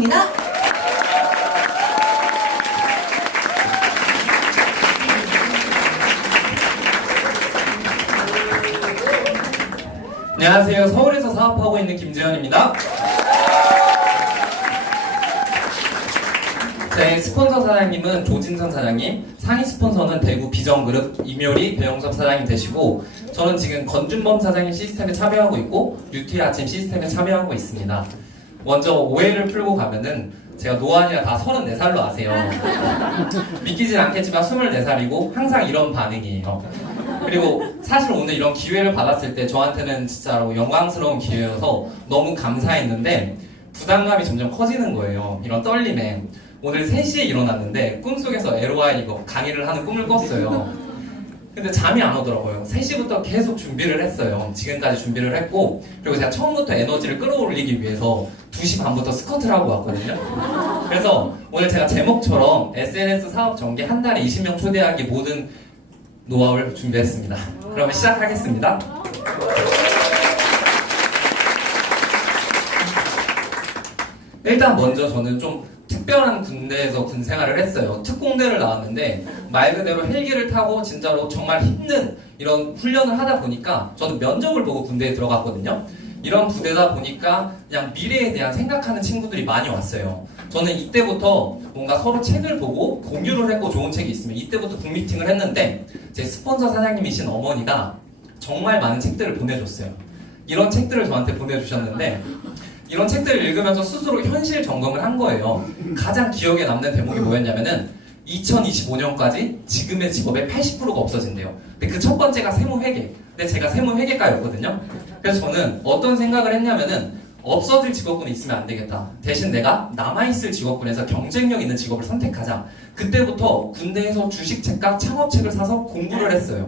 부탁드리겠습니다. 안녕하세요. 서울에서 사업하고 있는 김재현입니다. 제 스폰서 사장님은 조진선 사장님, 상위 스폰서는 대구 비전그룹 임효리 배영섭 사장님 되시고, 저는 지금 건준범 사장님 시스템에 참여하고 있고 류티 아침 시스템에 참여하고 있습니다. 먼저 오해를 풀고 가면은 제가 노안이라 다 34살로 아세요. 믿기진 않겠지만 24살이고 항상 이런 반응이에요. 그리고 사실 오늘 이런 기회를 받았을 때 저한테는 진짜로 영광스러운 기회여서 너무 감사했는데 부담감이 점점 커지는 거예요. 이런 떨림에. 오늘 3시에 일어났는데 꿈속에서 LOI 이거 강의를 하는 꿈을 꿨어요. 근데 잠이 안 오더라고요. 3시부터 계속 준비를 했어요. 지금까지 준비를 했고, 그리고 제가 처음부터 에너지를 끌어올리기 위해서 2시 반부터 스쿼트를 하고 왔거든요. 그래서 오늘 제가 제목처럼 SNS 사업 전개 한 달에 20명 초대하기 모든 노하우를 준비했습니다. 그러면 시작하겠습니다. 일단 먼저 저는 좀 특별한 군대에서 군 생활을 했어요. 특공대를 나왔는데 말 그대로 헬기를 타고 진짜로 정말 힘든 이런 훈련을 하다 보니까 저는 면접을 보고 군대에 들어갔거든요. 이런 부대다 보니까 그냥 미래에 대한 생각하는 친구들이 많이 왔어요. 저는 이때부터 뭔가 서로 책을 보고 공유를 했고 좋은 책이 있으면 이때부터 북미팅을 했는데 제 스폰서 사장님이신 어머니가 정말 많은 책들을 보내줬어요. 이런 책들을 저한테 보내주셨는데 이런 책들을 읽으면서 스스로 현실 점검을 한 거예요. 가장 기억에 남는 대목이 뭐였냐면은 2025년까지 지금의 직업의 80%가 없어진대요. 근데 그 첫 번째가 세무회계. 근데 제가 세무회계과였거든요. 그래서 저는 어떤 생각을 했냐면은 없어질 직업군이 있으면 안 되겠다. 대신 내가 남아있을 직업군에서 경쟁력 있는 직업을 선택하자. 그때부터 군대에서 주식책과 창업책을 사서 공부를 했어요.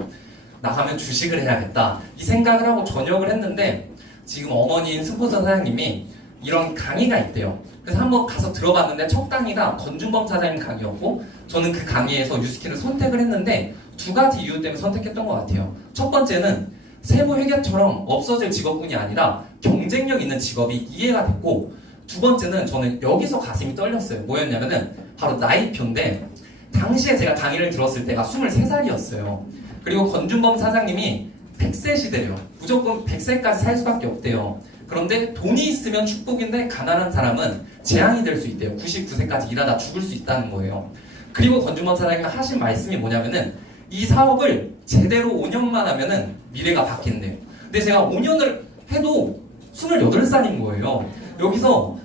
나가면 주식을 해야겠다. 이 생각을 하고 전역을 했는데 지금 어머니인 스폰서 사장님이 이런 강의가 있대요. 그래서 한번 가서 들어봤는데 첫 강의가 건준범 사장님 강의였고 저는 그 강의에서 유스킨을 선택을 했는데 2가지 이유 때문에 선택했던 것 같아요. 첫 번째는 세무회계처럼 없어질 직업군이 아니라 경쟁력 있는 직업이 이해가 됐고 두 번째는 저는 여기서 가슴이 떨렸어요. 뭐였냐면은 바로 나이표인데 당시에 제가 강의를 들었을 때가 23살이었어요. 그리고 건준범 사장님이 100세 시대래요. 무조건 100세까지 살 수밖에 없대요. 그런데 돈이 있으면 축복인데 가난한 사람은 재앙이 될 수 있대요. 99세까지 일하다 죽을 수 있다는 거예요. 그리고 건준범 사장님이 하신 말씀이 뭐냐면은 이 사업을 제대로 5년만 하면은 미래가 바뀐대요. 근데 제가 5년을 해도 28살인 거예요. 여기서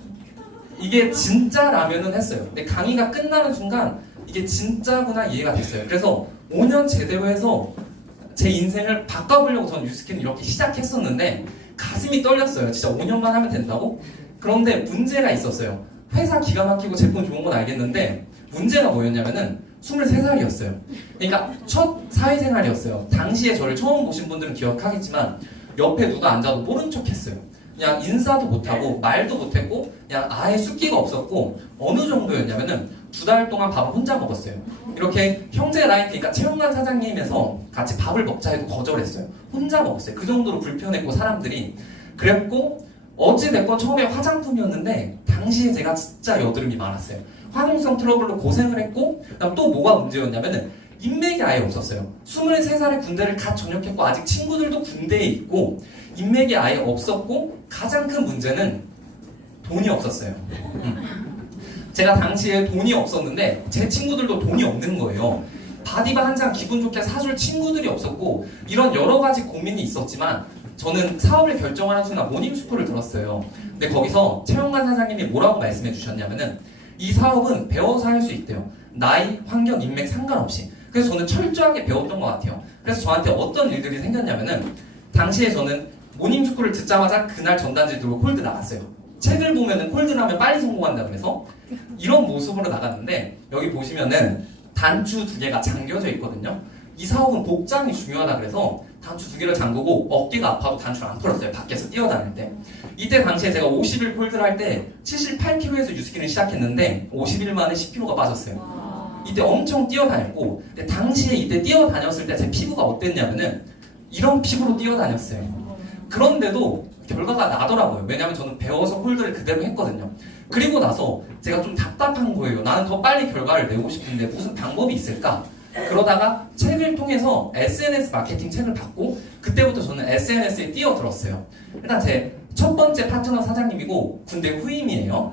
이게 진짜라면은 했어요. 근데 강의가 끝나는 순간 이게 진짜구나 이해가 됐어요. 그래서 5년 제대로 해서 제 인생을 바꿔보려고 저는 유스킨을 이렇게 시작했었는데 가슴이 떨렸어요. 진짜 5년만 하면 된다고? 그런데 문제가 있었어요. 회사 기가 막히고 제품 좋은 건 알겠는데 문제가 뭐였냐면은 23살이었어요. 그러니까 첫 사회생활이었어요. 당시에 저를 처음 보신 분들은 기억하겠지만 옆에 누가 앉아도 모른 척 했어요. 그냥 인사도 못하고 말도 못했고 그냥 아예 숫기가 없었고 어느 정도였냐면은 2달 동안 밥을 혼자 먹었어요. 이렇게 형제 라인, 그러니까 최영만 사장님에서 같이 밥을 먹자 해도 거절했어요. 혼자 먹었어요. 그 정도로 불편했고 사람들이. 그랬고 어찌됐건 처음에 화장품이었는데 당시에 제가 진짜 여드름이 많았어요. 화농성 트러블로 고생을 했고 그다음 또 뭐가 문제였냐면은 인맥이 아예 없었어요. 23살에 군대를 갓 전역했고 아직 친구들도 군대에 있고 인맥이 아예 없었고 가장 큰 문제는 돈이 없었어요. 제가 당시에 돈이 없었는데 제 친구들도 돈이 없는 거예요. 바디바 한 장 기분 좋게 사줄 친구들이 없었고 이런 여러 가지 고민이 있었지만 저는 사업을 결정하는 순간 모닝스쿨을 들었어요. 근데 거기서 최영만 사장님이 뭐라고 말씀해 주셨냐면은 이 사업은 배워서 할 수 있대요. 나이, 환경, 인맥 상관없이. 그래서 저는 철저하게 배웠던 것 같아요. 그래서 저한테 어떤 일들이 생겼냐면은 당시에 저는 모닝스쿨을 듣자마자 그날 전단지 들고 콜드 나갔어요. 책을 보면은 콜드 나면 빨리 성공한다고 해서 이런 모습으로 나갔는데 여기 보시면은 단추 2개가 잠겨져 있거든요. 이 사업은 복장이 중요하다 그래서 단추 2개를 잠그고 어깨가 아파도 단추를 안 풀었어요. 밖에서 뛰어다닐 때. 이때 당시에 제가 50일 콜드를 할 때 78kg에서 유스킨을 시작했는데 50일 만에 10kg가 빠졌어요. 이때 엄청 뛰어다녔고 근데 당시에 이때 뛰어다녔을 때 제 피부가 어땠냐면은 이런 피부로 뛰어다녔어요. 그런데도 결과가 나더라고요. 왜냐면 저는 배워서 홀드를 그대로 했거든요. 그리고 나서 제가 좀 답답한 거예요. 나는 더 빨리 결과를 내고 싶은데 무슨 방법이 있을까? 그러다가 책을 통해서 SNS 마케팅 책을 봤고 그때부터 저는 SNS에 뛰어들었어요. 일단 제 첫 번째 파트너 사장님이고 군대 후임이에요.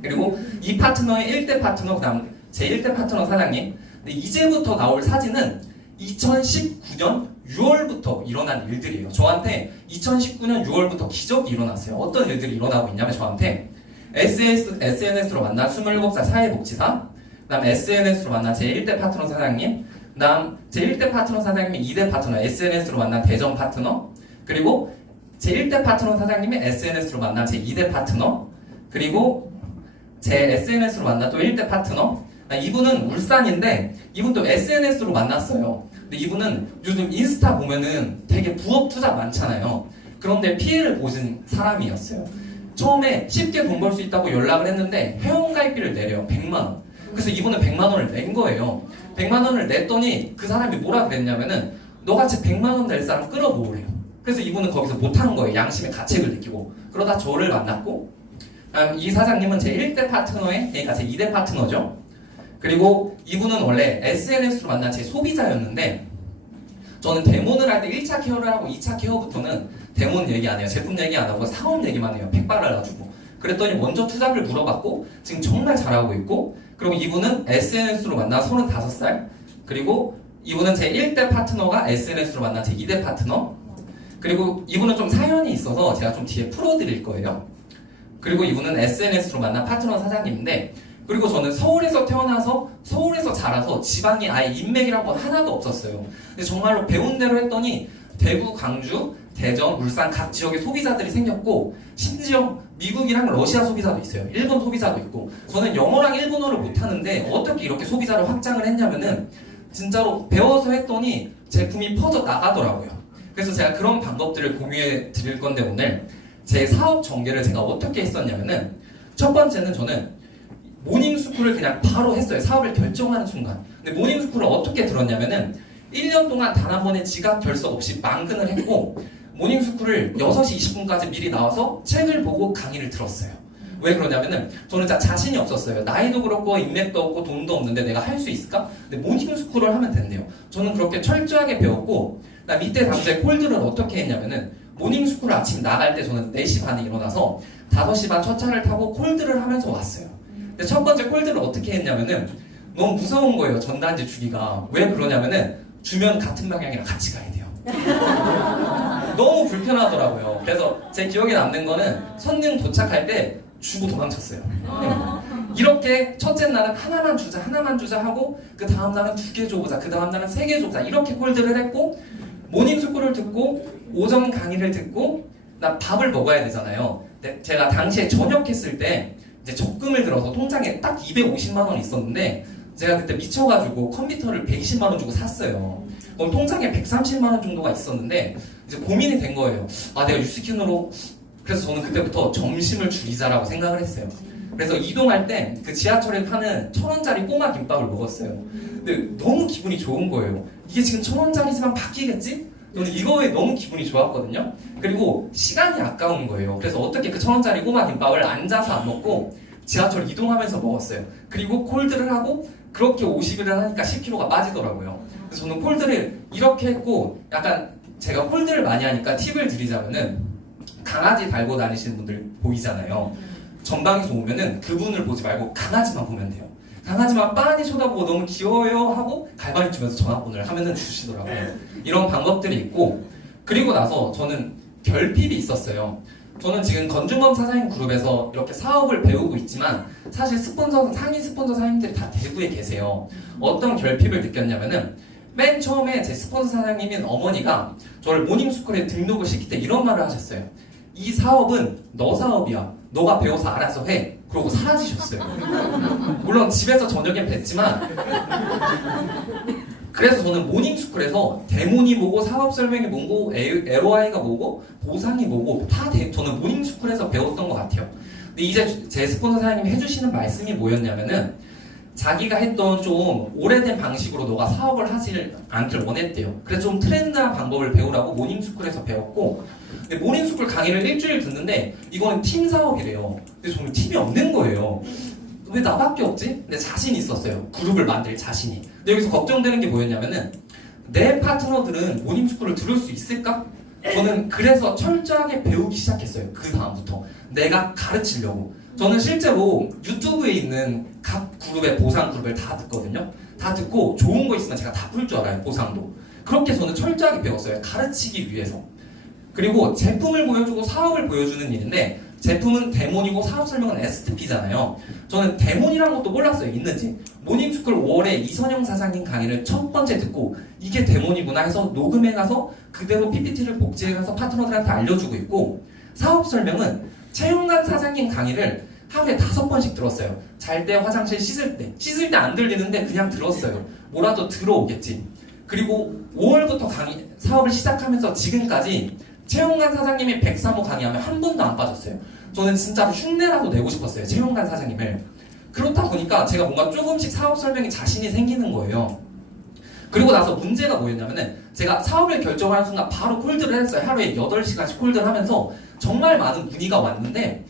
그리고 이 파트너의 1대 파트너, 그다음 제 1대 파트너 사장님. 근데 이제부터 나올 사진은 2019년 6월부터 일어난 일들이에요. 저한테 2019년 6월부터 기적이 일어났어요. 어떤 일들이 일어나고 있냐면 저한테 SNS로 만난 27살 사회복지사, 그 다음 SNS로 만난 제 1대 파트너 사장님, 그 다음 제 1대 파트너 사장님의 2대 파트너 SNS로 만난 대전 파트너, 그리고 제 1대 파트너 사장님의 SNS로 만난 제 2대 파트너, 그리고 제 SNS로 만난 또 1대 파트너. 이분은 울산인데 이분도 SNS로 만났어요. 근데 이분은 요즘 인스타 보면은 되게 부업 투자 많잖아요. 그런데 피해를 보신 사람이었어요. 처음에 쉽게 돈 벌 수 있다고 연락을 했는데 회원가입비를 내려요. 100만 원. 그래서 이분은 100만 원을 낸 거예요. 100만 원을 냈더니 그 사람이 뭐라 그랬냐면은 너같이 100만 원 낼 사람 끌어모으래요. 그래서 이분은 거기서 못한 거예요. 양심의 가책을 느끼고. 그러다 저를 만났고 이 사장님은 제 1대 파트너의, 그러니까 제 2대 파트너죠. 그리고 이분은 원래 SNS로 만난 제 소비자였는데 저는 데모를 할 때 1차 케어를 하고 2차 케어부터는 데모는 얘기 안 해요. 제품 얘기 안 하고 사업 얘기만 해요. 팩 발라가지고. 그랬더니 먼저 투자를 물어봤고 지금 정말 잘하고 있고, 그리고 이분은 SNS로 만난 35살, 그리고 이분은 제 1대 파트너가 SNS로 만난 제 2대 파트너, 그리고 이분은 좀 사연이 있어서 제가 좀 뒤에 풀어드릴 거예요. 그리고 이분은 SNS로 만난 파트너 사장님인데, 그리고 저는 서울에서 태어나서 서울에서 자라서 지방이 아예 인맥이란 건 하나도 없었어요. 근데 정말로 배운 대로 했더니 대구, 강주, 대전, 울산 각 지역에 소비자들이 생겼고 심지어 미국이랑 러시아 소비자도 있어요. 일본 소비자도 있고. 저는 영어랑 일본어를 못하는데 어떻게 이렇게 소비자를 확장을 했냐면은 진짜로 배워서 했더니 제품이 퍼져 나가더라고요. 그래서 제가 그런 방법들을 공유해 드릴 건데 오늘 제 사업 전개를 제가 어떻게 했었냐면은 첫 번째는 저는 모닝스쿨을 그냥 바로 했어요. 사업을 결정하는 순간. 근데 모닝스쿨을 어떻게 들었냐면은 1년 동안 단 한 번의 지각 결석 없이 망근을 했고 모닝스쿨을 6시 20분까지 미리 나와서 책을 보고 강의를 들었어요. 왜 그러냐면은 저는 진짜 자신이 없었어요. 나이도 그렇고 인맥도 없고 돈도 없는데 내가 할 수 있을까? 근데 모닝스쿨을 하면 된대요. 저는 그렇게 철저하게 배웠고 나 이때 당시에 콜드를 어떻게 했냐면은 모닝스쿨을 아침 나갈 때 저는 4시 반에 일어나서 5시 반 첫 차를 타고 콜드를 하면서 왔어요. 근데 첫 번째 콜드를 어떻게 했냐면은 너무 무서운 거예요. 전단지 주기가. 왜 그러냐면은 주면 같은 방향이랑 같이 가야 돼요. 너무 불편하더라고요. 그래서 제 기억에 남는 거는 손님 도착할 때 주고 도망쳤어요. 이렇게 첫째 날은 하나만 주자 하고 그 다음 날은 2개 줘보자, 그 다음 날은 3개 줘보자 이렇게 콜드를 했고 모닝스쿨을 듣고 오전 강의를 듣고 나 밥을 먹어야 되잖아요. 근데 제가 당시에 전역했을 때 이제 적금을 들어서 통장에 딱 250만 원 있었는데 제가 그때 미쳐가지고 컴퓨터를 120만 원 주고 샀어요. 그럼 통장에 130만 원 정도가 있었는데 이제 고민이 된 거예요. 아, 내가 유스킨으로. 그래서 저는 그때부터 점심을 줄이자라고 생각을 했어요. 그래서 이동할 때 그 지하철에 파는 1,000원짜리 꼬마 김밥을 먹었어요. 근데 너무 기분이 좋은 거예요. 이게 지금 1,000원짜리지만 바뀌겠지? 저는 이거에 너무 기분이 좋았거든요. 그리고 시간이 아까운 거예요. 그래서 어떻게 그 1,000원짜리 꼬마 김밥을 앉아서 안 먹고 지하철 이동하면서 먹었어요. 그리고 콜드를 하고 그렇게 50일을 하니까 10kg가 빠지더라고요. 그래서 저는 콜드를 이렇게 했고 약간 제가 콜드를 많이 하니까 팁을 드리자면은 강아지 달고 다니시는 분들 보이잖아요. 전방에서 오면은 그분을 보지 말고 강아지만 보면 돼요. 강아지만 빤히 쳐다보고 너무 귀여워요 하고 갈바리 주면서 전화번호를 하면은 주시더라고요. 이런 방법들이 있고, 그리고 나서 저는 결핍이 있었어요. 저는 지금 건중범 사장님 그룹에서 이렇게 사업을 배우고 있지만 사실 상위 스폰서 사장님들이 다 대구에 계세요. 어떤 결핍을 느꼈냐면은 맨 처음에 제 스폰서 사장님인 어머니가 저를 모닝스쿨에 등록을 시킬 때 이런 말을 하셨어요. 이 사업은 너 사업이야. 너가 배워서 알아서 해. 그러고 사라지셨어요. 물론 집에서 저녁엔 뵀지만 그래서 저는 모닝스쿨에서 대문이 뭐고 사업 설명이 뭐고 LOI가 뭐고 보상이 뭐고 다 저는 모닝스쿨에서 배웠던 것 같아요. 근데 이제 제 스폰서 사장님이 해주시는 말씀이 뭐였냐면은 자기가 했던 좀 오래된 방식으로 너가 사업을 하지 않길 원했대요. 그래서 좀 트렌드한 방법을 배우라고 모닝스쿨에서 배웠고, 근데 모닝스쿨 강의를 일주일 듣는데 이거는 팀 사업이래요. 근데 저는 팀이 없는 거예요. 왜 나밖에 없지? 근데 자신이 있었어요. 그룹을 만들 자신이. 근데 여기서 걱정되는 게 뭐였냐면은 내 파트너들은 모닝스쿨을 들을 수 있을까? 저는 그래서 철저하게 배우기 시작했어요. 그 다음부터 내가 가르치려고. 저는 실제로 유튜브에 있는 각 그룹의 보상 그룹을 다 듣거든요. 다 듣고 좋은 거 있으면 제가 다 풀 줄 알아요. 보상도. 그렇게 저는 철저하게 배웠어요. 가르치기 위해서. 그리고 제품을 보여주고 사업을 보여주는 일인데, 제품은 데몬이고 사업 설명은 STP잖아요. 저는 데몬이란 것도 몰랐어요. 있는지. 모닝스쿨 5월에 이선영 사장님 강의를 첫 번째 듣고 이게 데몬이구나 해서 녹음해 가서 그대로 PPT를 복제해 가서 파트너들한테 알려주고 있고, 사업 설명은 최용관 사장님 강의를 하루에 5번씩 들었어요. 잘 때, 화장실 씻을 때. 씻을 때 안 들리는데 그냥 들었어요. 뭐라도 들어오겠지. 그리고 5월부터 강의 사업을 시작하면서 지금까지 최용관 사장님이 103호 강의하면 한 번도 안 빠졌어요. 저는 진짜로 흉내라도 내고 싶었어요. 최용관 사장님을. 그렇다 보니까 제가 뭔가 조금씩 사업 설명에 자신이 생기는 거예요. 그리고 나서 문제가 뭐였냐면은 제가 사업을 결정하는 순간 바로 콜드를 했어요. 하루에 8시간씩 콜드를 하면서 정말 많은 문의가 왔는데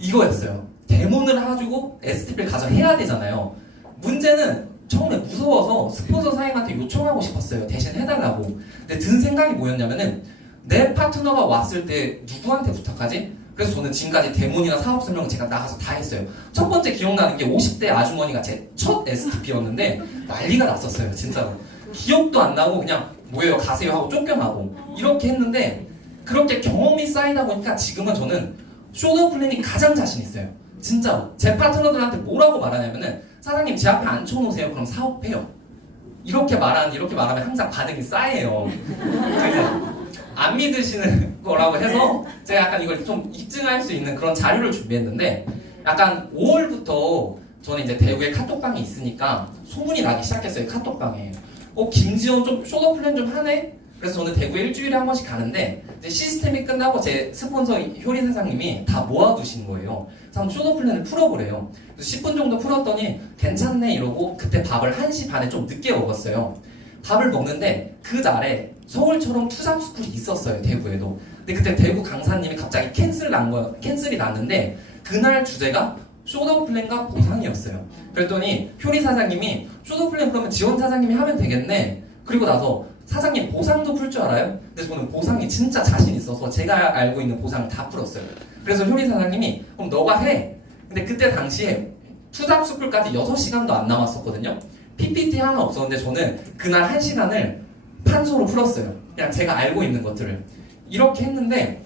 이거였어요. 데몬을 해주고 STP를 가서 해야 되잖아요. 문제는 처음에 무서워서 스폰서 사장님한테 요청하고 싶었어요. 대신 해달라고. 근데 든 생각이 뭐였냐면은 내 파트너가 왔을 때 누구한테 부탁하지? 그래서 저는 지금까지 데몬이나 사업 설명을 제가 나가서 다 했어요. 첫 번째 기억나는 게 50대 아주머니가 제 첫 STP였는데 난리가 났었어요. 진짜로. 기억도 안 나고 그냥 뭐예요 가세요 하고 쫓겨나고 이렇게 했는데, 그렇게 경험이 쌓이다 보니까 지금은 저는 쇼더 플랜이 가장 자신 있어요. 진짜로. 제 파트너들한테 뭐라고 말하냐면은 사장님 제 앞에 앉혀놓으세요. 그럼 사업해요. 이렇게 말하면 항상 반응이 싸해요. 안 믿으시는 거라고 해서 제가 약간 이걸 좀 입증할 수 있는 그런 자료를 준비했는데, 약간 5월부터 저는 이제 대구에 카톡방이 있으니까 소문이 나기 시작했어요. 카톡방에. 김지원 좀 쇼더 플랜 좀 하네? 그래서 저는 대구에 일주일에 한 번씩 가는데, 이제 시스템이 끝나고 제 스폰서 효리 사장님이 다 모아두신 거예요. 그래서 한번 쇼더 플랜을 풀어보래요. 그래서 10분 정도 풀었더니 괜찮네 이러고 그때 밥을 1시 반에 좀 늦게 먹었어요. 밥을 먹는데 그 날에 서울처럼 투잡스쿨이 있었어요. 대구에도. 근데 그때 대구 강사님이 갑자기 캔슬이 났는데 그날 주제가 쇼더 플랜과 보상이었어요. 그랬더니 효리 사장님이 쇼더 플랜 그러면 지원 사장님이 하면 되겠네. 그리고 나서 사장님 보상도 풀 줄 알아요? 근데 저는 보상이 진짜 자신 있어서 제가 알고 있는 보상을 다 풀었어요. 그래서 효리 사장님이 그럼 너가 해. 근데 그때 당시에 투잡스쿨까지 6시간도 안 남았었거든요. PPT 하나 없었는데 저는 그날 1시간을 판소로 풀었어요. 그냥 제가 알고 있는 것들을. 이렇게 했는데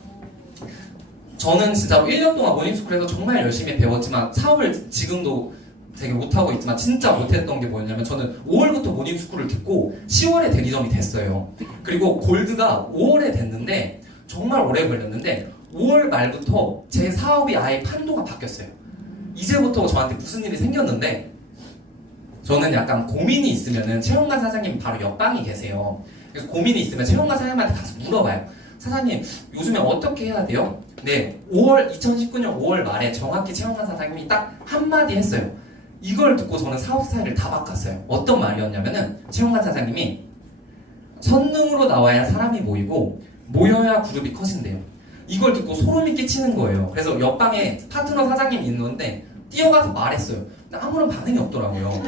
저는 진짜로 1년 동안 모닝스쿨에서 정말 열심히 배웠지만 사업을 지금도 되게 못하고 있지만 진짜 못했던 게 뭐였냐면, 저는 5월부터 모닝스쿨을 듣고 10월에 대리점이 됐어요. 그리고 골드가 5월에 됐는데 정말 오래 걸렸는데 5월 말부터 제 사업이 아예 판도가 바뀌었어요. 이제부터 저한테 무슨 일이 생겼는데, 저는 약간 고민이 있으면은 최용관 사장님 바로 옆방이 계세요. 그래서 고민이 있으면 최용관 사장님한테 가서 물어봐요. 사장님 요즘에 어떻게 해야 돼요? 네, 2019년 5월 말에 정확히 최용관 사장님이 딱 한마디 했어요. 이걸 듣고 저는 사업 스타일을 다 바꿨어요. 어떤 말이었냐면은 최용관 사장님이 선능으로 나와야 사람이 모이고 모여야 그룹이 커진대요. 이걸 듣고 소름이 끼치는 거예요. 그래서 옆방에 파트너 사장님이 있는데 뛰어가서 말했어요. 근데 아무런 반응이 없더라고요.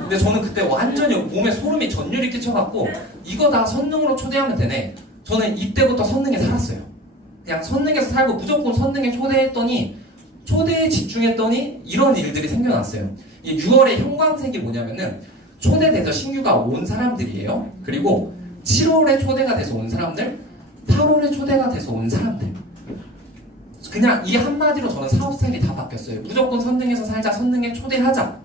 근데 저는 그때 완전히 몸에 소름이 전율이 끼쳐갖고 이거 다 선능으로 초대하면 되네. 저는 이때부터 선능에 살았어요. 그냥 선능에서 살고 무조건 선능에 초대에 집중했더니 이런 일들이 생겨났어요. 이 6월의 형광색이 뭐냐면은 초대돼서 신규가 온 사람들이에요. 그리고 7월에 초대가 돼서 온 사람들, 8월에 초대가 돼서 온 사람들. 그냥 이 한마디로 저는 사업 스타일이 다 바뀌었어요. 무조건 선능에서 살자, 선능에 초대하자.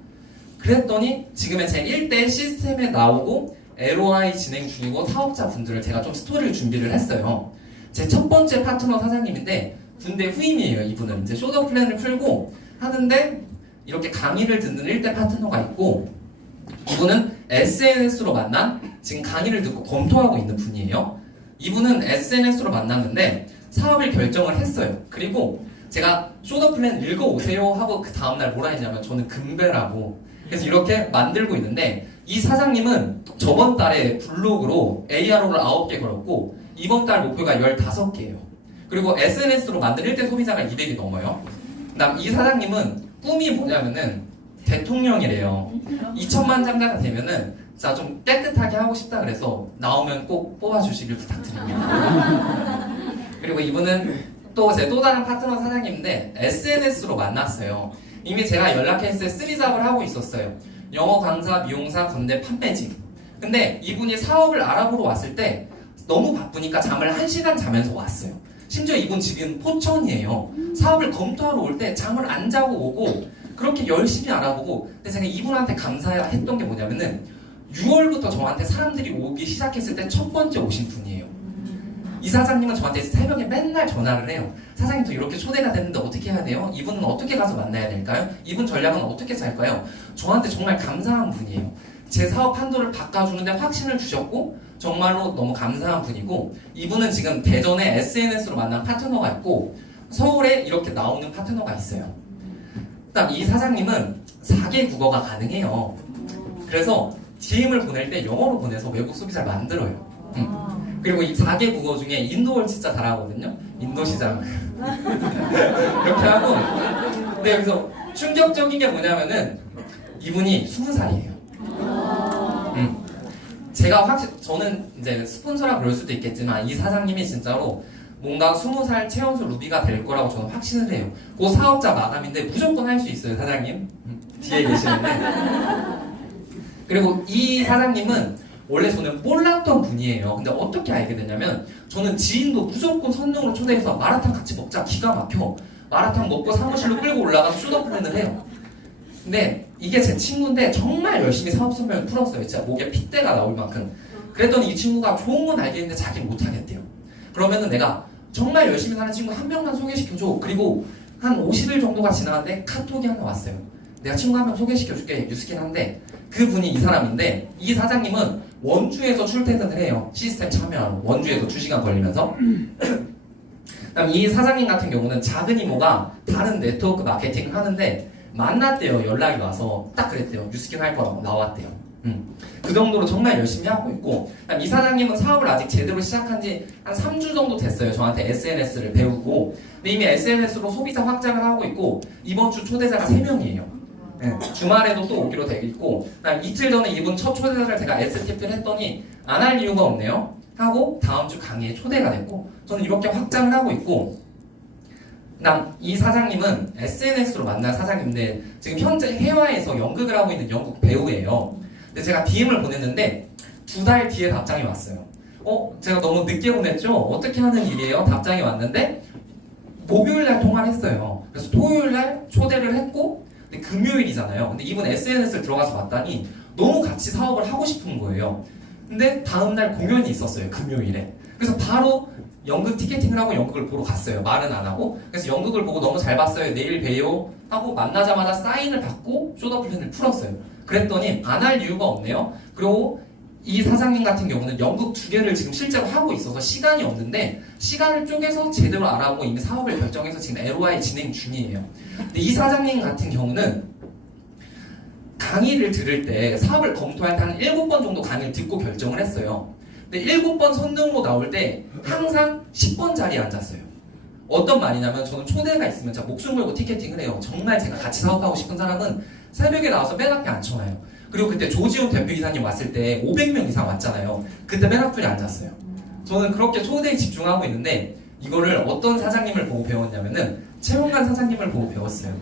그랬더니 지금의 제 1대 시스템에 나오고 LOI 진행 중이고 사업자분들을 제가 좀 스토리를 준비를 했어요. 제 첫 번째 파트너 사장님인데 군대 후임이에요. 이분은 이제 쇼더 플랜을 풀고 하는데 이렇게 강의를 듣는 1대 파트너가 있고, 이분은 SNS로 만난 지금 강의를 듣고 검토하고 있는 분이에요. 이분은 SNS로 만났는데 사업을 결정을 했어요. 그리고 제가 쇼더 플랜 읽어오세요 하고 그 다음날 뭐라 했냐면 저는 금배라고 그래서 이렇게 만들고 있는데 이 사장님은 저번 달에 블로그로 ARO를 9개 걸었고 이번 달 목표가 15개예요. 그리고 SNS로 만든 1대 소비자가 200이 넘어요. 그다음 이 사장님은 꿈이 뭐냐면은 대통령이래요. 2천만 장자가 되면은 자, 좀 깨끗하게 하고 싶다 그래서 나오면 꼭 뽑아주시길 부탁드립니다. 그리고 이분은 또 다른 파트너 사장님인데 SNS로 만났어요. 이미 제가 연락했을 때 3잡을 하고 있었어요. 영어 강사, 미용사, 건대, 판매직. 근데 이분이 사업을 알아보러 왔을 때 너무 바쁘니까 잠을 1시간 자면서 왔어요. 심지어 이분 지금 포천이에요. 사업을 검토하러 올 때 잠을 안 자고 오고 그렇게 열심히 알아보고. 근데 제가 이분한테 감사했던 게 뭐냐면은 6월부터 저한테 사람들이 오기 시작했을 때 첫 번째 오신 분이에요. 이 사장님은 저한테 새벽에 맨날 전화를 해요. 사장님 저 이렇게 초대가 됐는데 어떻게 해야 돼요? 이분은 어떻게 가서 만나야 될까요? 이분 전략은 어떻게 짤까요? 저한테 정말 감사한 분이에요. 제 사업 판도를 바꿔주는데 확신을 주셨고 정말로 너무 감사한 분이고 이분은 지금 대전에 SNS로 만난 파트너가 있고 서울에 이렇게 나오는 파트너가 있어요. 그다음 이 사장님은 4개 국어가 가능해요. 그래서 DM을 보낼 때 영어로 보내서 외국 소비자를 만들어요. 그리고 이 4개 국어 중에 인도어를 진짜 잘하거든요. 인도시장 이렇게 하고. 네, 그래서 충격적인 게 뭐냐면은 이분이 20살이에요. 제가 저는 이제 스폰서라 그럴 수도 있겠지만 이 사장님이 진짜로 뭔가 20살 최연소 루비가 될 거라고 저는 확신을 해요. 그 사업자 마감인데 무조건 할 수 있어요, 사장님. 뒤에 계시는데. 그리고 이 사장님은 원래 저는 몰랐던 분이에요. 근데 어떻게 알게 됐냐면 저는 지인도 무조건 선능으로 초대해서 마라탕 같이 먹자 기가 막혀. 마라탕 먹고 사무실로 끌고 올라가서 슈더플랜을 해요. 근데 이게 제 친구인데 정말 열심히 사업 설명을 풀었어요. 진짜 목에 핏대가 나올 만큼. 그랬더니 이 친구가 좋은 건 알겠는데 자기 못하겠대요. 그러면은 내가 정말 열심히 사는 친구 한 명만 소개시켜줘. 그리고 한 50일 정도가 지나는데 카톡이 하나 왔어요. 내가 친구 한 명 소개시켜줄게. 뉴스킨 한데 그분이 이 사람인데 이 사장님은 원주에서 출퇴근을 해요. 시스템 참여하러 원주에서 2시간 걸리면서. 그다음 이 사장님 같은 경우는 작은 이모가 다른 네트워크 마케팅을 하는데 만났대요. 연락이 와서 딱 그랬대요. 뉴스킨 할 거라고 나왔대요. 그 정도로 정말 열심히 하고 있고. 그다음 이 사장님은 사업을 아직 제대로 시작한 지 한 3주 정도 됐어요. 저한테 SNS를 배우고. 근데 이미 SNS로 소비자 확장을 하고 있고 이번 주 초대자가 3명이에요. 네, 주말에도 또 오기로 되어 있고. 그다음 이틀 전에 이분 첫 초대자를 제가 STP를 했더니 안 할 이유가 없네요 하고 다음 주 강의에 초대가 됐고 저는 이렇게 확장을 하고 있고. 그다음 이 사장님은 SNS로 만난 사장님인데 지금 현재 해외에서 연극을 하고 있는 영국 배우예요. 근데 제가 DM을 보냈는데 2달 뒤에 답장이 왔어요. 제가 너무 늦게 보냈죠? 어떻게 하는 일이에요? 답장이 왔는데 목요일날 통화를 했어요. 그래서 토요일날 초대를 했고 근데 금요일이잖아요. 근데 이분 SNS를 들어가서 봤더니 너무 같이 사업을 하고 싶은 거예요. 근데 다음날 공연이 있었어요. 금요일에. 그래서 바로 연극 티켓팅을 하고 연극을 보러 갔어요. 말은 안 하고. 그래서 연극을 보고 너무 잘 봤어요. 내일 봬요 하고 만나자마자 사인을 받고 쇼더플랜을 풀었어요. 그랬더니 안 할 이유가 없네요. 그리고 이 사장님 같은 경우는 연극 2개를 지금 실제로 하고 있어서 시간이 없는데 시간을 쪼개서 제대로 알아보고 이미 사업을 결정해서 지금 LOI 진행 중이에요. 근데 이 사장님 같은 경우는 강의를 들을 때 사업을 검토할 때 한 7번 정도 강의를 듣고 결정을 했어요. 근데 7번 선등으로 나올 때 항상 10번 자리에 앉았어요. 어떤 말이냐면 저는 초대가 있으면 제가 목숨 걸고 티켓팅을 해요. 정말 제가 같이 사업하고 싶은 사람은 새벽에 나와서 맨 앞에 앉혀놔요. 그리고 그때 조지훈 대표이사님 왔을 때 500명 이상 왔잖아요. 그때 맨 앞줄에 앉았어요. 저는 그렇게 초대에 집중하고 있는데 이거를 어떤 사장님을 보고 배웠냐면은 최용관 사장님을 보고 배웠어요.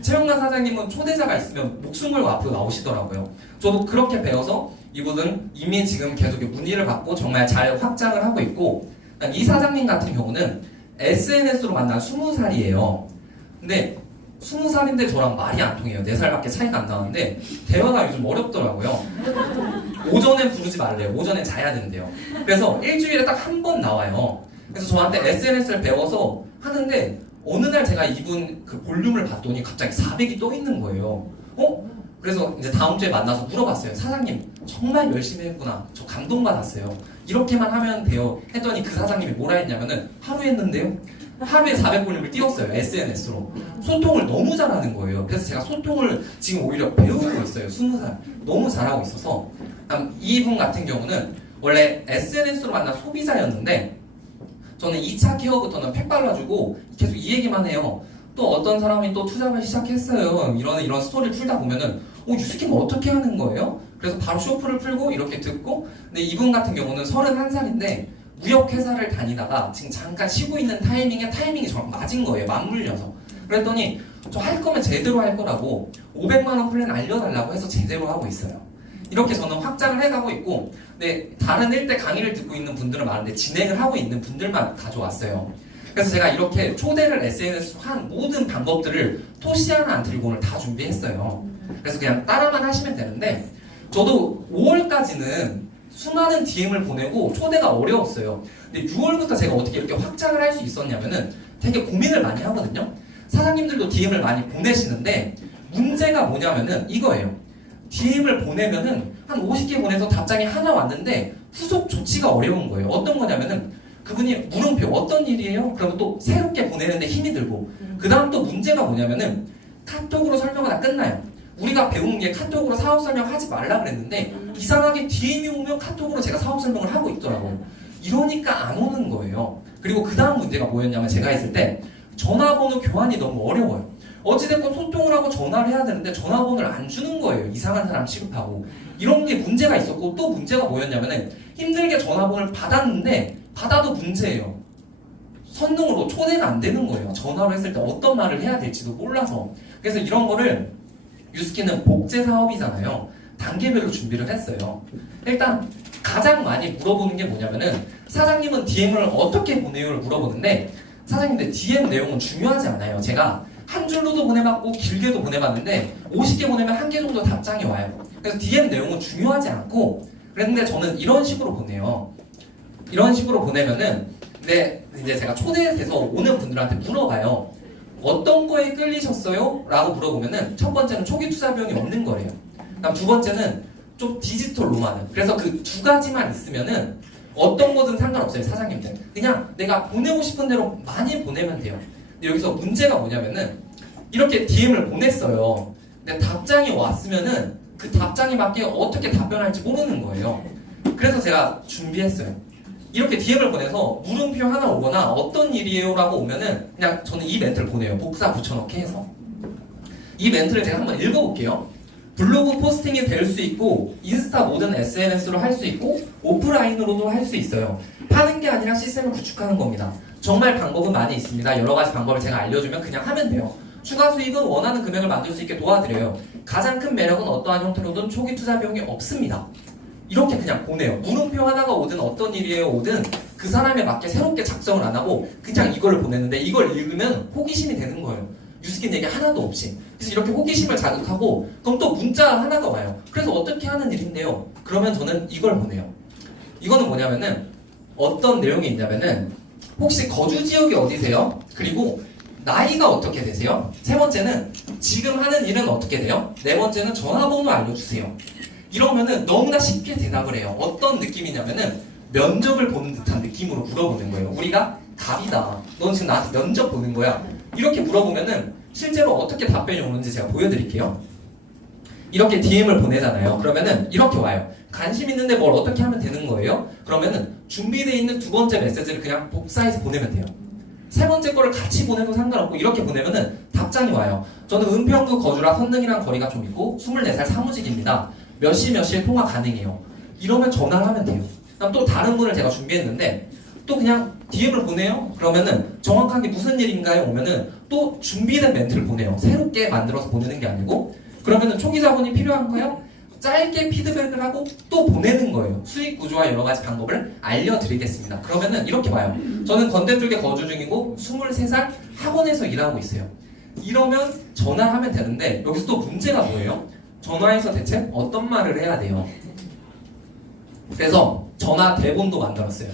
최용관 사장님은 초대자가 있으면 목숨 걸고 앞으로 나오시더라고요. 저도 그렇게 배워서 이분은 이미 지금 계속 문의를 받고 정말 잘 확장을 하고 있고. 이 사장님 같은 경우는 SNS로 만난 20살이에요. 근데 20살인데 저랑 말이 안 통해요. 4살밖에 차이가 안 나는데 대화가 요즘 어렵더라고요. 오전엔 부르지 말래요. 오전엔 자야 된대요. 그래서 일주일에 딱 한 번 나와요. 그래서 저한테 SNS를 배워서 하는데 어느 날 제가 이분 그 볼륨을 봤더니 갑자기 400이 떠 있는 거예요. 그래서 이제 다음 주에 만나서 물어봤어요. 사장님 정말 열심히 했구나. 저 감동받았어요. 이렇게만 하면 돼요. 했더니 그 사장님이 뭐라 했냐면은 하루 했는데요. 하루에 400볼륨을 띄웠어요. SNS로. 소통을 너무 잘하는 거예요. 그래서 제가 소통을 지금 오히려 배우고 있어요. 20살. 너무 잘하고 있어서. 이분 같은 경우는 원래 SNS로 만난 소비자였는데 저는 2차 케어부터는 팩 발라주고 계속 이 얘기만 해요. 또 어떤 사람이 또 투자를 시작했어요. 이런 스토리를 풀다 보면은 유스킨 어떻게 하는 거예요? 그래서 바로 쇼프를 풀고 이렇게 듣고. 근데 이분 같은 경우는 31살인데 무역회사를 다니다가 지금 잠깐 쉬고 있는 타이밍이 정말 맞은 거예요. 맞물려서. 그랬더니 저 할 거면 제대로 할 거라고 500만 원 플랜 알려달라고 해서 제대로 하고 있어요. 이렇게 저는 확장을 해가고 있고, 근데 다른 일대 강의를 듣고 있는 분들은 많은데 진행을 하고 있는 분들만 가져왔어요. 그래서 제가 이렇게 초대를 SNS로 한 모든 방법들을 토시 하나 안 틀리고 오늘 다 준비했어요. 그래서 그냥 따라만 하시면 되는데, 저도 5월까지는 수많은 DM을 보내고 초대가 어려웠어요. 근데 6월부터 제가 어떻게 이렇게 확장을 할 수 있었냐면은 되게 고민을 많이 하거든요. 사장님들도 DM을 많이 보내시는데 문제가 뭐냐면은 이거예요. DM을 보내면은 한 50개 보내서 답장이 하나 왔는데 후속 조치가 어려운 거예요. 어떤 거냐면은 그분이 물음표 어떤 일이에요? 그러면 또 새롭게 보내는데 힘이 들고, 그 다음 또 문제가 뭐냐면은 카톡으로 설명하다 끝나요. 우리가 배운 게 카톡으로 사업 설명하지 말라 그랬는데 이상하게 DM이 오면 카톡으로 제가 사업 설명을 하고 있더라고요. 이러니까 안 오는 거예요. 그리고 그 다음 문제가 뭐였냐면 제가 했을 때 전화번호 교환이 너무 어려워요. 어찌됐건 소통을 하고 전화를 해야 되는데 전화번호를 안 주는 거예요. 이상한 사람 취급하고. 이런 게 문제가 있었고, 또 문제가 뭐였냐면은 힘들게 전화번호를 받았는데 받아도 문제예요. 선능으로 초대가 안 되는 거예요. 전화로 했을 때 어떤 말을 해야 될지도 몰라서. 그래서 이런 거를 유스킨은 복제 사업이잖아요. 단계별로 준비를 했어요. 일단 가장 많이 물어보는 게 뭐냐면은 사장님은 DM을 어떻게 보내요를 물어보는데, 사장님들 DM 내용은 중요하지 않아요. 제가 한 줄로도 보내봤고 길게도 보내봤는데 50개 보내면 1개 정도 답장이 와요. 그래서 DM 내용은 중요하지 않고, 그랬는데 저는 이런 식으로 보내요. 이런 식으로 보내면은 근데 이제 제가 초대돼서 오는 분들한테 물어봐요. 어떤 거에 끌리셨어요? 라고 물어보면은 첫 번째는 초기 투자 비용이 없는 거래요. 그다음 두 번째는 좀 디지털 노마드. 그래서 그 두 가지만 있으면은 어떤 거든 상관없어요. 사장님들 그냥 내가 보내고 싶은 대로 많이 보내면 돼요. 근데 여기서 문제가 뭐냐면은 이렇게 DM을 보냈어요. 근데 답장이 왔으면은 그 답장에 맞게 어떻게 답변할지 모르는 거예요. 그래서 제가 준비했어요. 이렇게 DM을 보내서 물음표 하나 오거나 어떤 일이에요 라고 오면은 그냥 저는 이 멘트를 보내요. 복사 붙여넣기 해서. 이 멘트를 제가 한번 읽어볼게요. 블로그 포스팅이 될 수 있고 인스타 모든 SNS로 할 수 있고 오프라인으로도 할 수 있어요. 파는 게 아니라 시스템을 구축하는 겁니다. 정말 방법은 많이 있습니다. 여러 가지 방법을 제가 알려주면 그냥 하면 돼요. 추가 수익은 원하는 금액을 만들 수 있게 도와드려요. 가장 큰 매력은 어떠한 형태로든 초기 투자 비용이 없습니다. 이렇게 그냥 보내요. 물음표 하나가 오든 어떤 일이에요 오든 그 사람에 맞게 새롭게 작성을 안 하고 그냥 이걸 보내는데, 이걸 읽으면 호기심이 되는 거예요. 유스킨 얘기 하나도 없이. 그래서 이렇게 호기심을 자극하고 그럼 또 문자 하나가 와요. 그래서 어떻게 하는 일인데요? 그러면 저는 이걸 보내요. 이거는 뭐냐면은 어떤 내용이 있냐면은 혹시 거주 지역이 어디세요? 그리고 나이가 어떻게 되세요? 세 번째는 지금 하는 일은 어떻게 돼요? 네 번째는 전화번호 알려주세요. 이러면은 너무나 쉽게 대답을 해요. 어떤 느낌이냐면은 면접을 보는 듯한 느낌으로 물어보는 거예요. 우리가 답이다. 넌 지금 나한테 면접 보는 거야. 이렇게 물어보면은 실제로 어떻게 답변이 오는지 제가 보여드릴게요. 이렇게 DM을 보내잖아요. 그러면은 이렇게 와요. 관심 있는데 뭘 어떻게 하면 되는 거예요? 그러면은 준비되어 있는 두 번째 메시지를 그냥 복사해서 보내면 돼요. 세 번째 거를 같이 보내도 상관없고 이렇게 보내면은 답장이 와요. 저는 은평구 거주라 선릉이랑 거리가 좀 있고 24살 사무직입니다. 몇 시에 통화 가능해요. 이러면 전화를 하면 돼요. 그다음 또 다른 분을 제가 준비했는데 또 그냥 DM을 보내요. 그러면은 정확하게 무슨 일인가요? 오면은 또 준비된 멘트를 보내요. 새롭게 만들어서 보내는 게 아니고. 그러면은 초기 자본이 필요한가요? 짧게 피드백을 하고 또 보내는 거예요. 수익 구조와 여러 가지 방법을 알려드리겠습니다. 그러면은 이렇게 봐요. 저는 건대쪽에 거주 중이고 23살 학원에서 일하고 있어요. 이러면 전화하면 되는데 여기서 또 문제가 뭐예요? 전화해서 대체 어떤 말을 해야 돼요? 그래서 전화 대본도 만들었어요.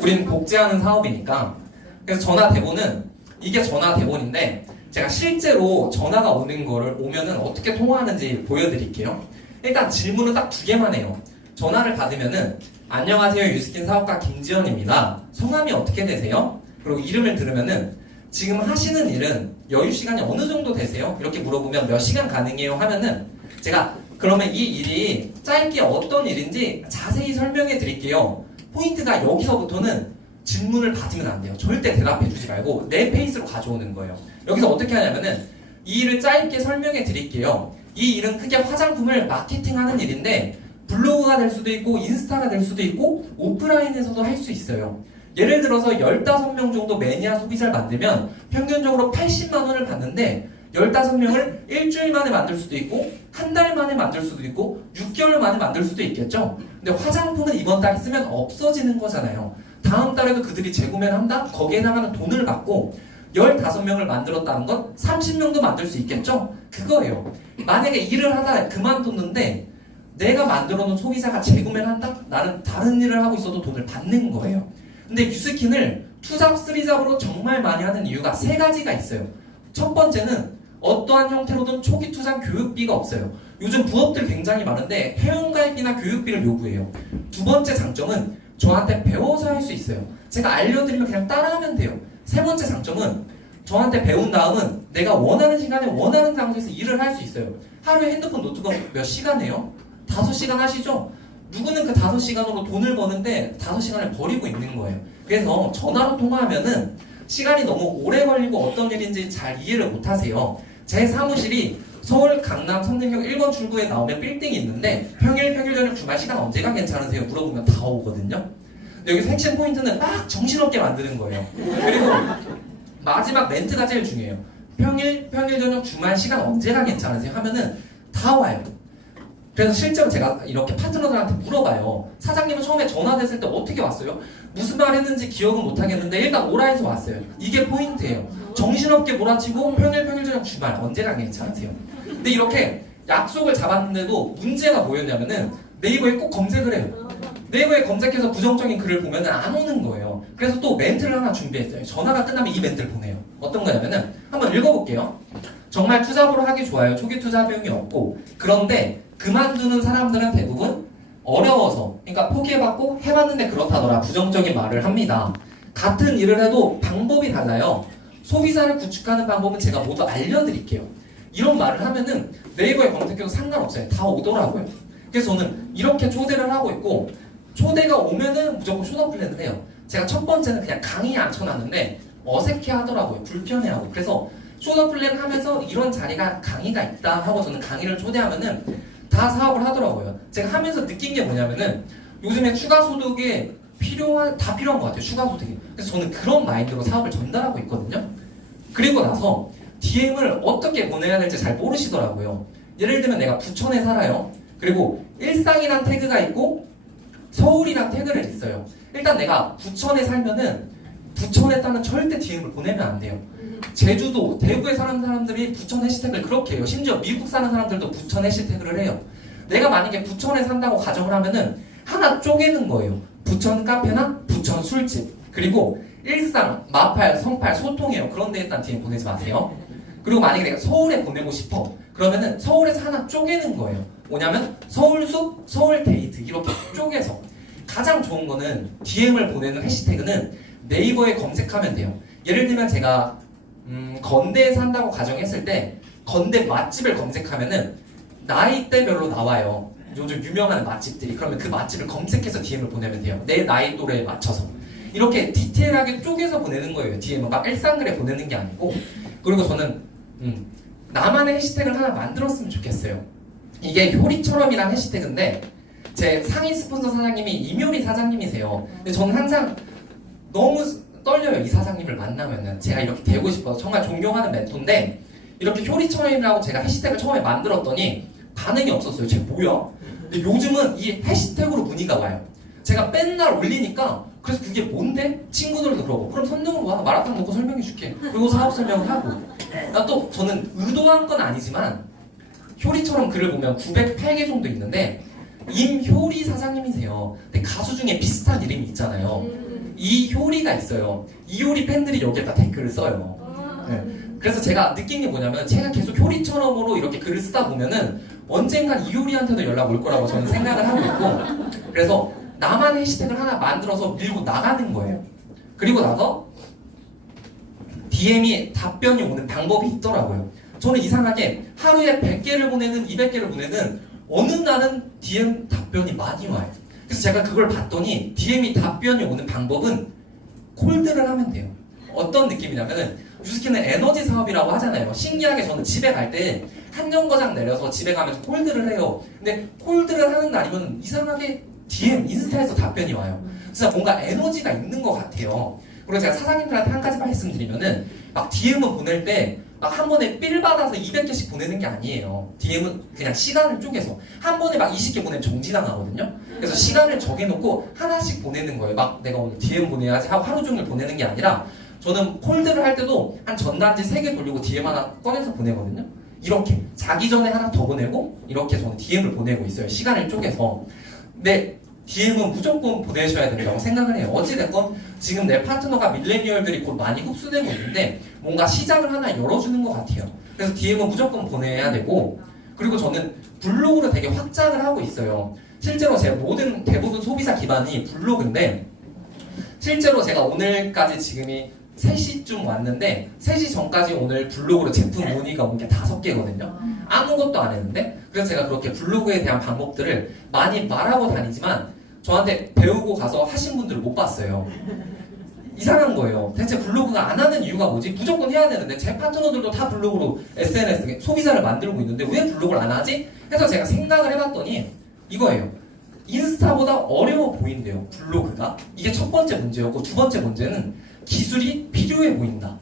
우리는 복제하는 사업이니까. 그래서 전화 대본은 이게 전화 대본인데 제가 실제로 전화가 오는 거를 오면은 어떻게 통화하는지 보여드릴게요. 일단 질문은 딱 두 개만 해요. 전화를 받으면은 안녕하세요, 유스킨 사업가 김지연입니다. 성함이 어떻게 되세요? 그리고 이름을 들으면은 지금 하시는 일은 여유 시간이 어느 정도 되세요? 이렇게 물어보면 몇 시간 가능해요? 하면은 제가 그러면 이 일이 짧게 어떤 일인지 자세히 설명해 드릴게요. 포인트가 여기서부터는 질문을 받으면 안 돼요. 절대 대답해 주지 말고 내 페이스로 가져오는 거예요. 여기서 어떻게 하냐면은 이 일을 짧게 설명해 드릴게요. 이 일은 크게 화장품을 마케팅하는 일인데 블로그가 될 수도 있고 인스타가 될 수도 있고 오프라인에서도 할 수 있어요. 예를 들어서 15명 정도 매니아 소비자를 만들면 평균적으로 80만 원을 받는데 15명을 일주일 만에 만들 수도 있고 한 달 만에 만들 수도 있고 6개월 만에 만들 수도 있겠죠. 근데 화장품은 이번 달에 쓰면 없어지는 거잖아요. 다음 달에도 그들이 재구매를 한다? 거기에 나가는 돈을 받고 15명을 만들었다는 건 30명도 만들 수 있겠죠? 그거예요. 만약에 일을 하다 그만뒀는데 내가 만들어 놓은 소비자가 재구매를 한다? 나는 다른 일을 하고 있어도 돈을 받는 거예요. 근데 뉴스킨을 투잡, 쓰리잡으로 정말 많이 하는 이유가 3가지가 있어요. 첫 번째는 어떠한 형태로든 초기 투자 교육비가 없어요. 요즘 부업들 굉장히 많은데 회원가입이나 교육비를 요구해요. 두 번째 장점은 저한테 배워서 할 수 있어요. 제가 알려드리면 그냥 따라하면 돼요. 세 번째 장점은 저한테 배운 다음은 내가 원하는 시간에 원하는 장소에서 일을 할 수 있어요. 하루에 핸드폰, 노트북 몇 시간 해요? 5시간 하시죠? 누구는 그 5시간으로 돈을 버는데 5시간을 버리고 있는 거예요. 그래서 전화로 통화하면은 시간이 너무 오래 걸리고 어떤 일인지 잘 이해를 못 하세요. 제 사무실이 서울 강남 성능역 1번 출구에 나오면 빌딩이 있는데 평일 저녁 주말 시간 언제가 괜찮으세요? 물어보면 다 오거든요. 근데 여기서 핵심 포인트는 막 정신없게 만드는 거예요. 그리고 마지막 멘트가 제일 중요해요. 평일 저녁 주말 시간 언제가 괜찮으세요? 하면은 다 와요. 그래서 실제로 제가 이렇게 파트너들한테 물어봐요. 사장님은 처음에 전화됐을 때 어떻게 왔어요? 무슨 말 했는지 기억은 못 하겠는데 일단 오라 해서 왔어요. 이게 포인트예요. 정신없게 몰아치고 평일 저녁 주말 언제가 괜찮으세요? 근데 이렇게 약속을 잡았는데도 문제가 뭐였냐면은 네이버에 꼭 검색을 해요. 네이버에 검색해서 부정적인 글을 보면은 안 오는 거예요. 그래서 또 멘트를 하나 준비했어요. 전화가 끝나면 이 멘트를 보내요. 어떤 거냐면은 한번 읽어볼게요. 정말 투잡으로 하기 좋아요. 초기 투자 비용이 없고 그런데 그만두는 사람들은 대부분 어려워서 그러니까 포기해봤고 해봤는데 그렇다더라 부정적인 말을 합니다. 같은 일을 해도 방법이 달라요. 소비자를 구축하는 방법은 제가 모두 알려드릴게요. 이런 말을 하면은 네이버에 검색해도 상관없어요. 다 오더라고요. 그래서 저는 이렇게 초대를 하고 있고 초대가 오면은 무조건 쇼더 플랜을 해요. 제가 첫 번째는 그냥 강의 앉혀놨는데 어색해 하더라고요. 불편해하고. 그래서 쇼더 플랜 하면서 이런 자리가 강의가 있다 하고 저는 강의를 초대하면은 다 사업을 하더라고요. 제가 하면서 느낀 게 뭐냐면은 요즘에 추가 소득에 다 필요한 것 같아요. 추가 소득이. 그래서 저는 그런 마인드로 사업을 전달하고 있거든요. 그리고 나서 DM을 어떻게 보내야 될지 잘 모르시더라고요. 예를 들면 내가 부천에 살아요. 그리고 일상이란 태그가 있고 서울이란 태그를 있어요. 일단 내가 부천에 살면은 부천에 따른 절대 DM을 보내면 안 돼요. 제주도, 대구에 사는 사람들이 부천 해시태그를 그렇게 해요. 심지어 미국 사는 사람들도 부천 해시태그를 해요. 내가 만약에 부천에 산다고 가정을 하면은 하나 쪼개는 거예요. 부천 카페나 부천 술집 그리고 일상, 마팔, 성팔, 소통해요. 그런데 일단 DM 보내지 마세요. 그리고 만약에 내가 서울에 보내고 싶어 그러면은 서울에서 하나 쪼개는 거예요. 뭐냐면 서울숲, 서울데이트 이렇게 쪼개서 가장 좋은 거는 DM을 보내는 해시태그는 네이버에 검색하면 돼요. 예를 들면 제가 건대에 산다고 가정했을 때 건대 맛집을 검색하면은 나이대별로 나와요. 요즘 유명한 맛집들이. 그러면 그 맛집을 검색해서 DM을 보내면 돼요. 내 나이 또래에 맞춰서. 이렇게 디테일하게 쪼개서 보내는 거예요. DM을 막 일상글에 보내는 게 아니고. 그리고 저는 나만의 해시태그를 하나 만들었으면 좋겠어요. 이게 효리처럼이란 해시태그인데 제 상위 스폰서 사장님이 이묘리 사장님이세요. 근데 저는 항상 너무 떨려요. 이 사장님을 만나면은. 제가 이렇게 되고 싶어서 정말 존경하는 멘토인데 이렇게 효리처럼이라고 제가 해시태그를 처음에 만들었더니 반응이 없었어요. 쟤 뭐야? 근데 요즘은 이 해시태그로 문의가 와요. 제가 맨날 올리니까 그래서 그게 뭔데? 친구들도 그러고 그럼 선능으로 와 마라탕 먹고 설명해 줄게. 그리고 사업 설명을 하고 또 저는 의도한 건 아니지만 효리처럼 글을 보면 908개 정도 있는데 임효리 사장님이세요. 근데 가수 중에 비슷한 이름이 있잖아요. 이효리가 있어요. 이효리 팬들이 여기에다 댓글을 써요. 네. 그래서 제가 느낀 게 뭐냐면 제가 계속 효리처럼으로 이렇게 글을 쓰다 보면은 언젠간 이효리한테도 연락 올 거라고 저는 생각을 하고 있고 그래서 나만 해시태그를 하나 만들어서 밀고 나가는 거예요. 그리고 나서 DM이 답변이 오는 방법이 있더라고요. 저는 이상하게 하루에 100개를 보내는 200개를 보내는 어느 날은 DM 답변이 많이 와요. 그래서 제가 그걸 봤더니 DM이 답변이 오는 방법은 콜드를 하면 돼요. 어떤 느낌이냐면은 뉴스키는 에너지 사업이라고 하잖아요. 신기하게 저는 집에 갈 때 한 정거장 내려서 집에 가면서 콜드를 해요. 근데 콜드를 하는 날이면 이상하게 DM, 인스타에서 답변이 와요. 진짜 뭔가 에너지가 있는 것 같아요. 그리고 제가 사장님들한테 한 가지 말씀드리면은 막 DM을 보낼 때 막 한 번에 삘 받아서 200개씩 보내는 게 아니에요. DM은 그냥 시간을 쪼개서 한 번에 막 20개 보내면 정지당하거든요. 그래서 시간을 정해놓고 하나씩 보내는 거예요. 막 내가 오늘 DM 보내야지 하고 하루 종일 보내는 게 아니라 저는 콜드를 할 때도 한 전단지 3개 돌리고 DM 하나 꺼내서 보내거든요. 이렇게 자기 전에 하나 더 보내고 이렇게 저는 DM을 보내고 있어요. 시간을 쪼개서. 근데 DM은 무조건 보내셔야 된다고 생각을 해요. 어찌됐건 지금 내 파트너가 밀레니얼들이 곧 많이 흡수되고 있는데 뭔가 시장을 하나 열어주는 것 같아요. 그래서 DM은 무조건 보내야 되고, 그리고 저는 블로그를 되게 확장을 하고 있어요. 실제로 제 대부분 소비자 기반이 블로그인데, 실제로 제가 오늘까지 지금이 3시쯤 왔는데 3시 전까지 오늘 블로그로 제품 문의가 온 게 5개거든요. 아무것도 안 했는데. 그래서 제가 그렇게 블로그에 대한 방법들을 많이 말하고 다니지만 저한테 배우고 가서 하신 분들을 못 봤어요. 이상한 거예요. 대체 블로그가 안 하는 이유가 뭐지? 무조건 해야 되는데 제 파트너들도 다 블로그로 SNS 소비자를 만들고 있는데 왜 블로그를 안 하지? 해서 제가 생각을 해봤더니 이거예요. 인스타보다 어려워 보인대요. 블로그가. 이게 첫 번째 문제였고, 두 번째 문제는 기술이 필요해 보인다.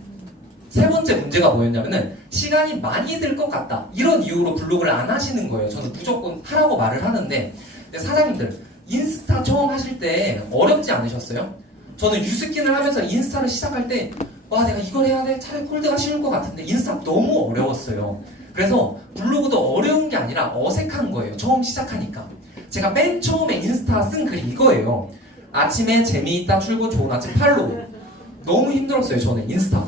세 번째 문제가 뭐였냐면은 시간이 많이 들 것 같다. 이런 이유로 블로그를 안 하시는 거예요. 저는 무조건 하라고 말을 하는데, 사장님들 인스타 처음 하실 때 어렵지 않으셨어요? 저는 뉴스킨을 하면서 인스타를 시작할 때 와, 내가 이걸 해야 돼? 차라리 콜드가 쉬울 것 같은데 인스타 너무 어려웠어요. 그래서 블로그도 어려운 게 아니라 어색한 거예요. 처음 시작하니까. 제가 맨 처음에 인스타 쓴 글이 이거예요. 아침에 재미있다 출근 좋은 아침 팔로우. 너무 힘들었어요. 저는 인스타.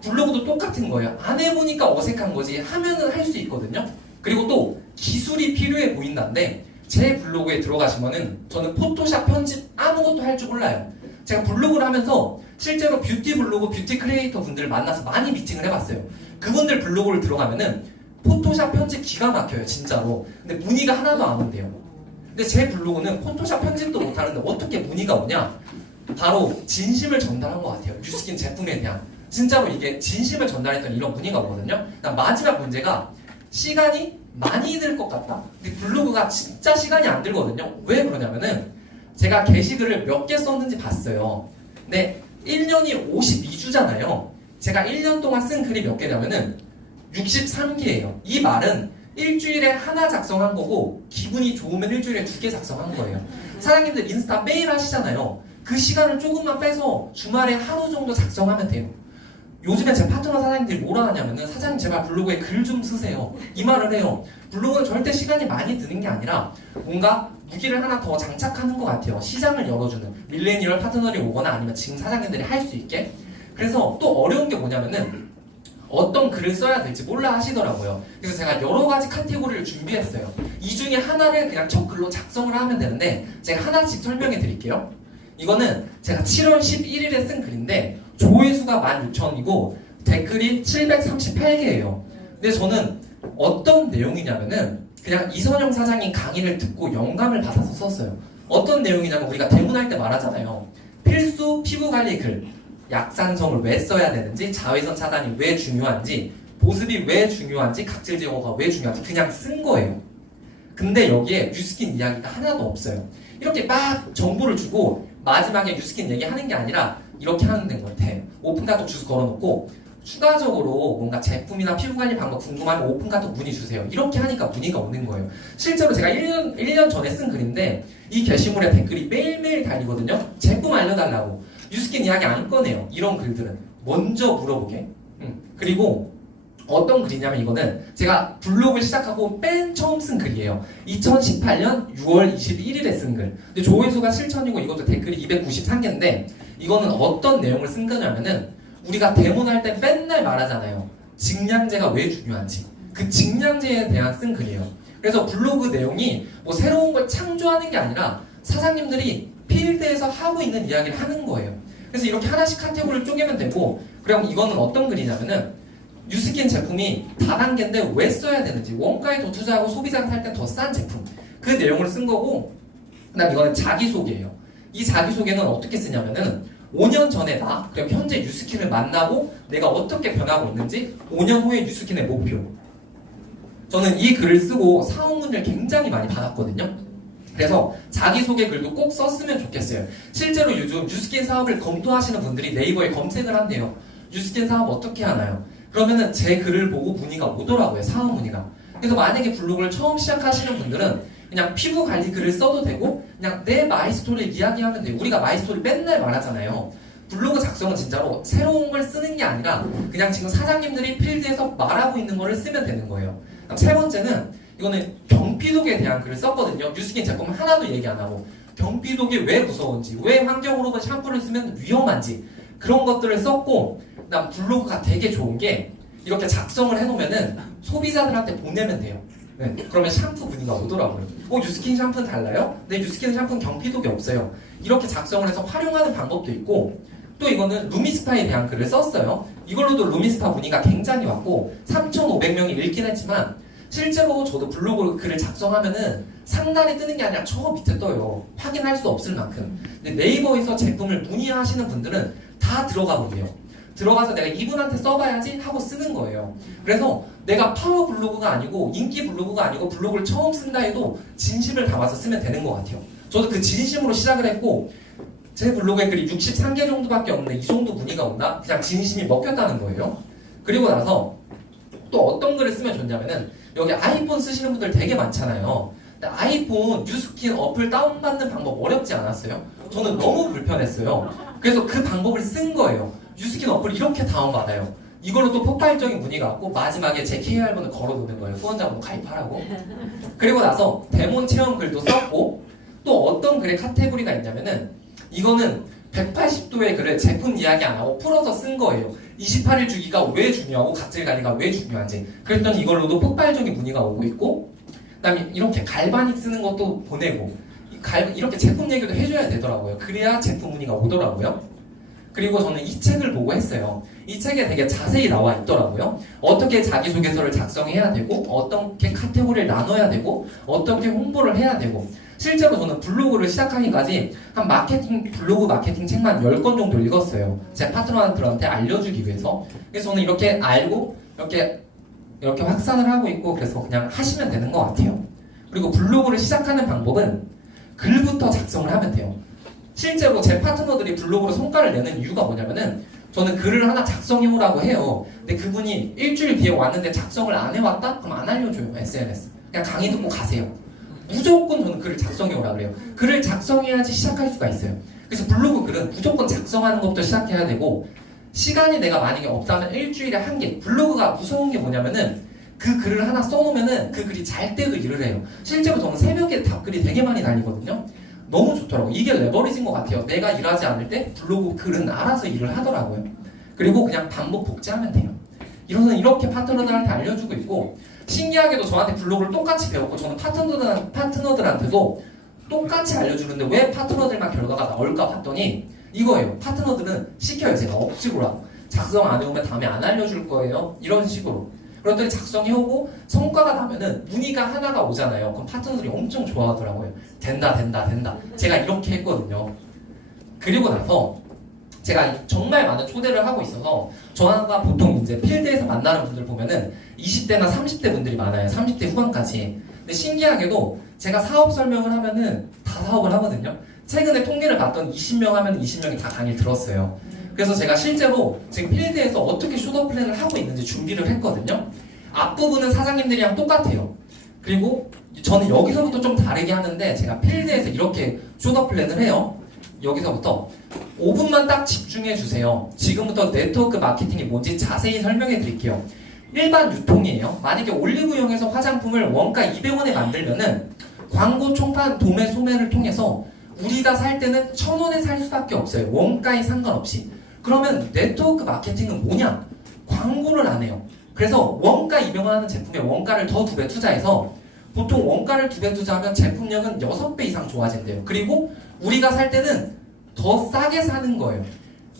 블로그도 똑같은 거예요. 안 해보니까 어색한 거지 하면은 할 수 있거든요. 그리고 또 기술이 필요해 보인다는데 제 블로그에 들어가시면은 저는 포토샵 편집 아무것도 할 줄 몰라요. 제가 블로그를 하면서 실제로 뷰티 블로그, 뷰티 크리에이터 분들을 만나서 많이 미팅을 해봤어요. 그분들 블로그를 들어가면은 포토샵 편집 기가 막혀요. 진짜로. 근데 문의가 하나도 안 온대요. 근데 제 블로그는 포토샵 편집도 못하는데 어떻게 문의가 오냐? 바로 진심을 전달한 것 같아요. 뉴스킨 제품에 대한. 진짜로 이게 진심을 전달했던 이런 문의가 오거든요. 마지막 문제가 시간이 많이 들 것 같다. 근데 블로그가 진짜 시간이 안 들거든요. 왜 그러냐면은 제가 게시글을 몇 개 썼는지 봤어요. 근데 1년이 52주잖아요. 제가 1년 동안 쓴 글이 몇 개냐면은 63개예요. 이 말은 일주일에 하나 작성한 거고 기분이 좋으면 일주일에 2개 작성한 거예요. 사장님들 인스타 매일 하시잖아요. 그 시간을 조금만 빼서 주말에 하루 정도 작성하면 돼요. 요즘에 제 파트너 사장님들이 뭐라 하냐면은 사장님 제발 블로그에 글 좀 쓰세요. 이 말을 해요. 블로그는 절대 시간이 많이 드는 게 아니라 뭔가 무기를 하나 더 장착하는 것 같아요. 시장을 열어주는 밀레니얼 파트너들이 오거나 아니면 지금 사장님들이 할 수 있게. 그래서 또 어려운 게 뭐냐면은 어떤 글을 써야 될지 몰라 하시더라고요. 그래서 제가 여러 가지 카테고리를 준비했어요. 이 중에 하나를 그냥 첫 글로 작성을 하면 되는데 제가 하나씩 설명해 드릴게요. 이거는 제가 7월 11일에 쓴 글인데 조회수가 16,000이고 댓글이 738개예요. 근데 저는 어떤 내용이냐면은 그냥 이선영 사장님 강의를 듣고 영감을 받아서 썼어요. 어떤 내용이냐면 우리가 대문할 때 말하잖아요. 필수 피부관리 글. 약산성을 왜 써야 되는지, 자외선 차단이 왜 중요한지, 보습이 왜 중요한지, 각질 제거가 왜 중요한지 그냥 쓴 거예요. 근데 여기에 뉴스킨 이야기가 하나도 없어요. 이렇게 막 정보를 주고 마지막에 뉴스킨 얘기하는 게 아니라 이렇게 하는 것 같아요. 오픈카톡 주소 걸어놓고 추가적으로 뭔가 제품이나 피부관리 방법 궁금하면 오픈카톡 문의 주세요. 이렇게 하니까 문의가 오는 거예요. 실제로 제가 1년 전에 쓴 글인데 이 게시물에 댓글이 매일매일 달리거든요. 제품 알려달라고. 뉴스킨 이야기 안 꺼내요. 이런 글들은 먼저 물어보게. 그리고 어떤 글이냐면 이거는 제가 블로그를 시작하고 맨 처음 쓴 글이에요. 2018년 6월 21일에 쓴 글. 근데 조회수가 7,000이고 이것도 댓글이 293개인데 이거는 어떤 내용을 쓴 거냐면은 우리가 대문할 때 맨날 말하잖아요. 직량제가 왜 중요한지. 그 직량제에 대한 쓴 글이에요. 그래서 블로그 내용이 뭐 새로운 걸 창조하는 게 아니라 사장님들이 필드에서 하고 있는 이야기를 하는 거예요. 그래서 이렇게 하나씩 카테고리를 쪼개면 되고 그럼 이거는 어떤 글이냐면은 뉴스킨 제품이 다단계인데 왜 써야 되는지, 원가에 더 투자하고 소비자가 살 땐 더 싼 제품, 그 내용을 쓴 거고, 그다음 이거는 자기소개예요. 이 자기소개는 어떻게 쓰냐면은 5년 전에 나, 그럼 현재 뉴스킨을 만나고 내가 어떻게 변하고 있는지, 5년 후의 뉴스킨의 목표. 저는 이 글을 쓰고 사업 문의를 굉장히 많이 받았거든요. 그래서 자기소개 글도 꼭 썼으면 좋겠어요. 실제로 요즘 뉴스킨 사업을 검토하시는 분들이 네이버에 검색을 한대요. 뉴스킨 사업 어떻게 하나요? 그러면은 제 글을 보고 문의가 오더라고요. 사업 문의가. 그래서 만약에 블로그를 처음 시작하시는 분들은 그냥 피부 관리 글을 써도 되고 그냥 내 마이스토리를 이야기하면 돼요. 우리가 마이스토리 맨날 말하잖아요. 블로그 작성은 진짜로 새로운 걸 쓰는 게 아니라 그냥 지금 사장님들이 필드에서 말하고 있는 거를 쓰면 되는 거예요. 그럼 세 번째는 이거는 경피독에 대한 글을 썼거든요. 뉴스킨 제품 하나도 얘기 안 하고 경피독이 왜 무서운지, 왜 환경으로 샴푸를 쓰면 위험한지 그런 것들을 썼고, 그다음 블로그가 되게 좋은 게 이렇게 작성을 해놓으면은 소비자들한테 보내면 돼요. 네, 그러면 샴푸 문의가 오더라고요. 뉴스킨 샴푸는 달라요? 네, 뉴스킨 샴푸는 경피독이 없어요. 이렇게 작성을 해서 활용하는 방법도 있고, 또 이거는 루미스파에 대한 글을 썼어요. 이걸로도 루미스파 문의가 굉장히 왔고 3,500명이 읽긴 했지만 실제로 저도 블로그 글을 작성하면은 상단에 뜨는 게 아니라 저 밑에 떠요. 확인할 수 없을 만큼. 근데 네이버에서 제품을 문의하시는 분들은 다 들어가 보게요. 들어가서 내가 이분한테 써봐야지 하고 쓰는 거예요. 그래서 내가 파워 블로그가 아니고 인기 블로그가 아니고 블로그를 처음 쓴다 해도 진심을 담아서 쓰면 되는 것 같아요. 저도 그 진심으로 시작을 했고 제 블로그에 글이 63개 정도밖에 없는데 이 정도 문의가 온다? 그냥 진심이 먹혔다는 거예요. 그리고 나서 또 어떤 글을 쓰면 좋냐면은 여기 아이폰 쓰시는 분들 되게 많잖아요. 근데 아이폰 뉴스킨 어플 다운받는 방법 어렵지 않았어요? 저는 너무 불편했어요. 그래서 그 방법을 쓴 거예요. 뉴스킨 어플 이렇게 다운받아요. 이걸로 또 폭발적인 문의가 왔고 마지막에 제 KR번호 걸어놓는 거예요. 후원자번호 가입하라고. 그리고 나서 데몬 체험 글도 썼고 또 어떤 글의 카테고리가 있냐면은 이거는 180도의 글을 제품 이야기 안 하고 풀어서 쓴 거예요. 28일 주기가 왜 중요하고 각질 관리가 왜 중요한지. 그랬더니 이걸로도 폭발적인 문의가 오고 있고, 그다음에 이렇게 갈바닉 쓰는 것도 보내고 이렇게 제품 얘기도 해줘야 되더라고요. 그래야 제품 문의가 오더라고요. 그리고 저는 이 책을 보고 했어요. 이 책에 되게 자세히 나와 있더라고요. 어떻게 자기소개서를 작성해야 되고 어떻게 카테고리를 나눠야 되고 어떻게 홍보를 해야 되고, 실제로 저는 블로그를 시작하기까지 한 블로그 마케팅 책만 10권 정도 읽었어요. 제 파트너들한테 알려주기 위해서. 그래서 저는 이렇게 알고 이렇게 확산을 하고 있고, 그래서 그냥 하시면 되는 것 같아요. 그리고 블로그를 시작하는 방법은 글부터 작성을 하면 돼요. 실제로 제 파트너들이 블로그로 성과를 내는 이유가 뭐냐면은 저는 글을 하나 작성해오라고 해요. 근데 그분이 일주일 뒤에 왔는데 작성을 안 해왔다? 그럼 안 알려줘요. SNS. 그냥 강의 듣고 가세요. 무조건 저는 글을 작성해오라 그래요. 글을 작성해야지 시작할 수가 있어요. 그래서 블로그 글은 무조건 작성하는 것부터 시작해야 되고, 시간이 내가 만약에 없다면 일주일에 한 개. 블로그가 무서운 게 뭐냐면은 그 글을 하나 써놓으면은 그 글이 잘 때도 일을 해요. 실제로 저는 새벽에 답글이 되게 많이 달리거든요. 너무 좋더라고요. 이게 레버리지인 것 같아요. 내가 일하지 않을 때 블로그 글은 알아서 일을 하더라고요. 그리고 그냥 반복 복제하면 돼요. 이렇게 파트너들한테 알려주고 있고, 신기하게도 저한테 블로그를 똑같이 배웠고 저는 파트너들한테도 똑같이 알려주는데 왜 파트너들만 결과가 나올까 봤더니 이거예요. 파트너들은 시켜요. 제가 억지로라도 작성 안 해오면 다음에 안 알려줄 거예요. 이런 식으로. 그랬더니 작성해오고 성과가 나면은 문의가 하나가 오잖아요. 그럼 파트너들이 엄청 좋아하더라고요. 된다. 제가 이렇게 했거든요. 그리고 나서 제가 정말 많은 초대를 하고 있어서 저가 보통 이제 필드에서 만나는 분들 보면은 20대나 30대 분들이 많아요. 30대 후반까지. 근데 신기하게도 제가 사업 설명을 하면은 다 사업을 하거든요. 최근에 통계를 봤더니 20명 하면 20명이 다 강의를 들었어요. 그래서 제가 실제로 지금 필드에서 어떻게 쇼더 플랜을 하고 있는지 준비를 했거든요. 앞부분은 사장님들이랑 똑같아요. 그리고 저는 여기서부터 좀 다르게 하는데 제가 필드에서 이렇게 쇼더 플랜을 해요. 여기서부터 5분만 딱 집중해 주세요. 지금부터 네트워크 마케팅이 뭔지 자세히 설명해 드릴게요. 일반 유통이에요. 만약에 올리브영에서 화장품을 원가 200원에 만들면은 광고 총판 도매 소매를 통해서 우리가 살 때는 1,000원에 살 수밖에 없어요. 원가에 상관없이. 그러면 네트워크 마케팅은 뭐냐? 광고를 안 해요. 그래서 원가 200원 하는 제품에 원가를 더 2배 투자해서 보통 원가를 2배 투자하면 제품력은 6배 이상 좋아진대요. 그리고 우리가 살 때는 더 싸게 사는 거예요.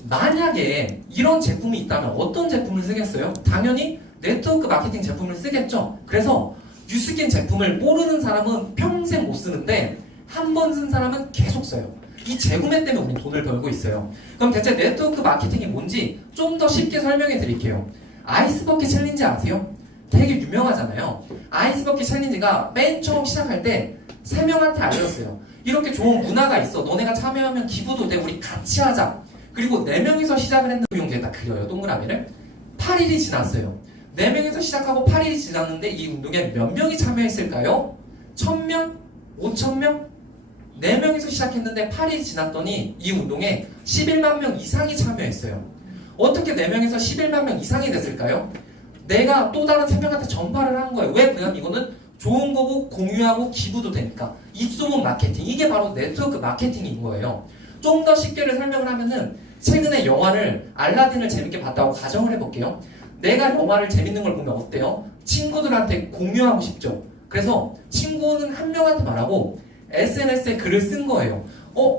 만약에 이런 제품이 있다면 어떤 제품을 쓰겠어요? 당연히 네트워크 마케팅 제품을 쓰겠죠. 그래서 뉴스킨 제품을 모르는 사람은 평생 못 쓰는데 한 번 쓴 사람은 계속 써요. 이 재구매 때문에 우리 돈을 벌고 있어요. 그럼 대체 네트워크 마케팅이 뭔지 좀 더 쉽게 설명해 드릴게요. 아이스버킷 챌린지 아세요? 되게 유명하잖아요. 아이스버킷 챌린지가 맨 처음 시작할 때 3명한테 알렸어요. 이렇게 좋은 문화가 있어. 너네가 참여하면 기부도 돼. 우리 같이 하자. 그리고 4명이서 시작을 했는데 용기에다 그려요. 동그라미를. 8일이 지났어요. 4명이서 시작하고 8일이 지났는데 이 운동에 몇 명이 참여했을까요? 1000명? 5000명? 4명이서 시작했는데 8일이 지났더니 이 운동에 11만 명 이상이 참여했어요. 어떻게 4명에서 11만 명 이상이 됐을까요? 내가 또 다른 3명한테 전파를 한 거예요. 왜? 왜냐면 이거는 좋은 거고 공유하고 기부도 되니까. 입소문 마케팅. 이게 바로 네트워크 마케팅인 거예요. 좀 더 쉽게를 설명을 하면은 최근에 영화를 알라딘을 재밌게 봤다고 가정을 해볼게요. 내가 영화를 재밌는 걸 보면 어때요? 친구들한테 공유하고 싶죠. 그래서 친구는 한 명한테 말하고 SNS에 글을 쓴 거예요.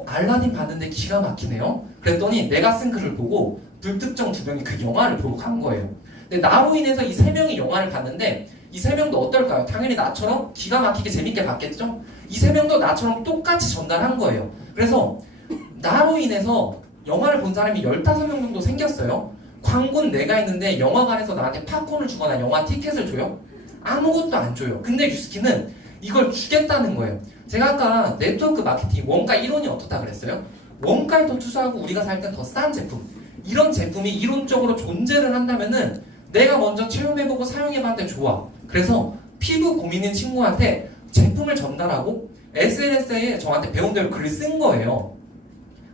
알라딘 봤는데 기가 막히네요. 그랬더니 내가 쓴 글을 보고 불특정 2명이 그 영화를 보러 간 거예요. 근데 나로 인해서 이 3명이 영화를 봤는데 이 3명도 어떨까요? 당연히 나처럼 기가 막히게 재밌게 봤겠죠? 이 3명도 나처럼 똑같이 전달한 거예요. 그래서 나로 인해서 영화를 본 사람이 15명 정도 생겼어요. 광고는 내가 있는데 영화관에서 나한테 팝콘을 주거나 영화 티켓을 줘요? 아무것도 안 줘요. 근데 유스킨은 이걸 주겠다는 거예요. 제가 아까 네트워크 마케팅 원가 1원이 어떻다 그랬어요? 원가에 더 투자하고 우리가 살 땐 더 싼 제품. 이런 제품이 이론적으로 존재를 한다면은 내가 먼저 체험해보고 사용해봤는데 좋아. 그래서 피부 고민인 친구한테 제품을 전달하고 SNS에 저한테 배운 대로 글을 쓴 거예요.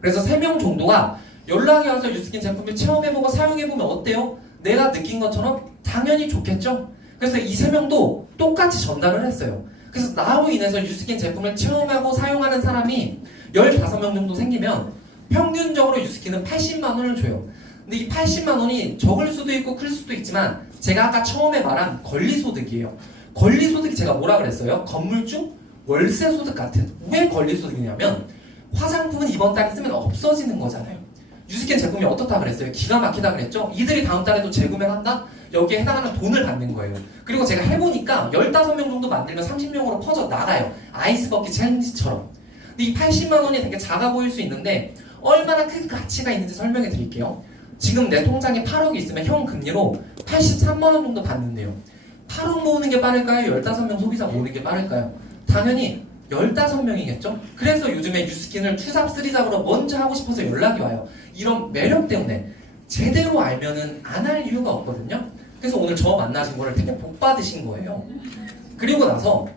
그래서 3명 정도가 연락이 와서 유스킨 제품을 체험해보고 사용해보면 어때요? 내가 느낀 것처럼 당연히 좋겠죠? 그래서 이 3명도 똑같이 전달을 했어요. 그래서 나로 인해서 유스킨 제품을 체험하고 사용하는 사람이 15명 정도 생기면 평균적으로 유스킨은 80만 원을 줘요. 근데 이 80만 원이 적을 수도 있고 클 수도 있지만 제가 아까 처음에 말한 권리소득이에요. 권리소득이 제가 뭐라 그랬어요? 건물주? 월세소득 같은. 왜 권리소득이냐면 화장품은 이번 달에 쓰면 없어지는 거잖아요. 유스킨 제품이 어떻다 그랬어요? 기가 막히다 그랬죠? 이들이 다음 달에도 재구매를 한다? 여기에 해당하는 돈을 받는 거예요. 그리고 제가 해보니까 15명 정도 만들면 30명으로 퍼져 나가요. 아이스버킷 챌린지처럼. 근데 이 80만 원이 되게 작아 보일 수 있는데 얼마나 큰 가치가 있는지 설명해 드릴게요. 지금 내 통장에 8억이 있으면 형 금리로 83만 원 정도 받는데요. 8억 모으는 게 빠를까요? 15명 소비자 모으는 게 빠를까요? 당연히 15명이겠죠? 그래서 요즘에 유스킨을 투잡 쓰리잡으로 먼저 하고 싶어서 연락이 와요. 이런 매력 때문에 제대로 알면은 안 할 이유가 없거든요. 그래서 오늘 저 만나신 거를 되게 복 받으신 거예요. 그리고 나서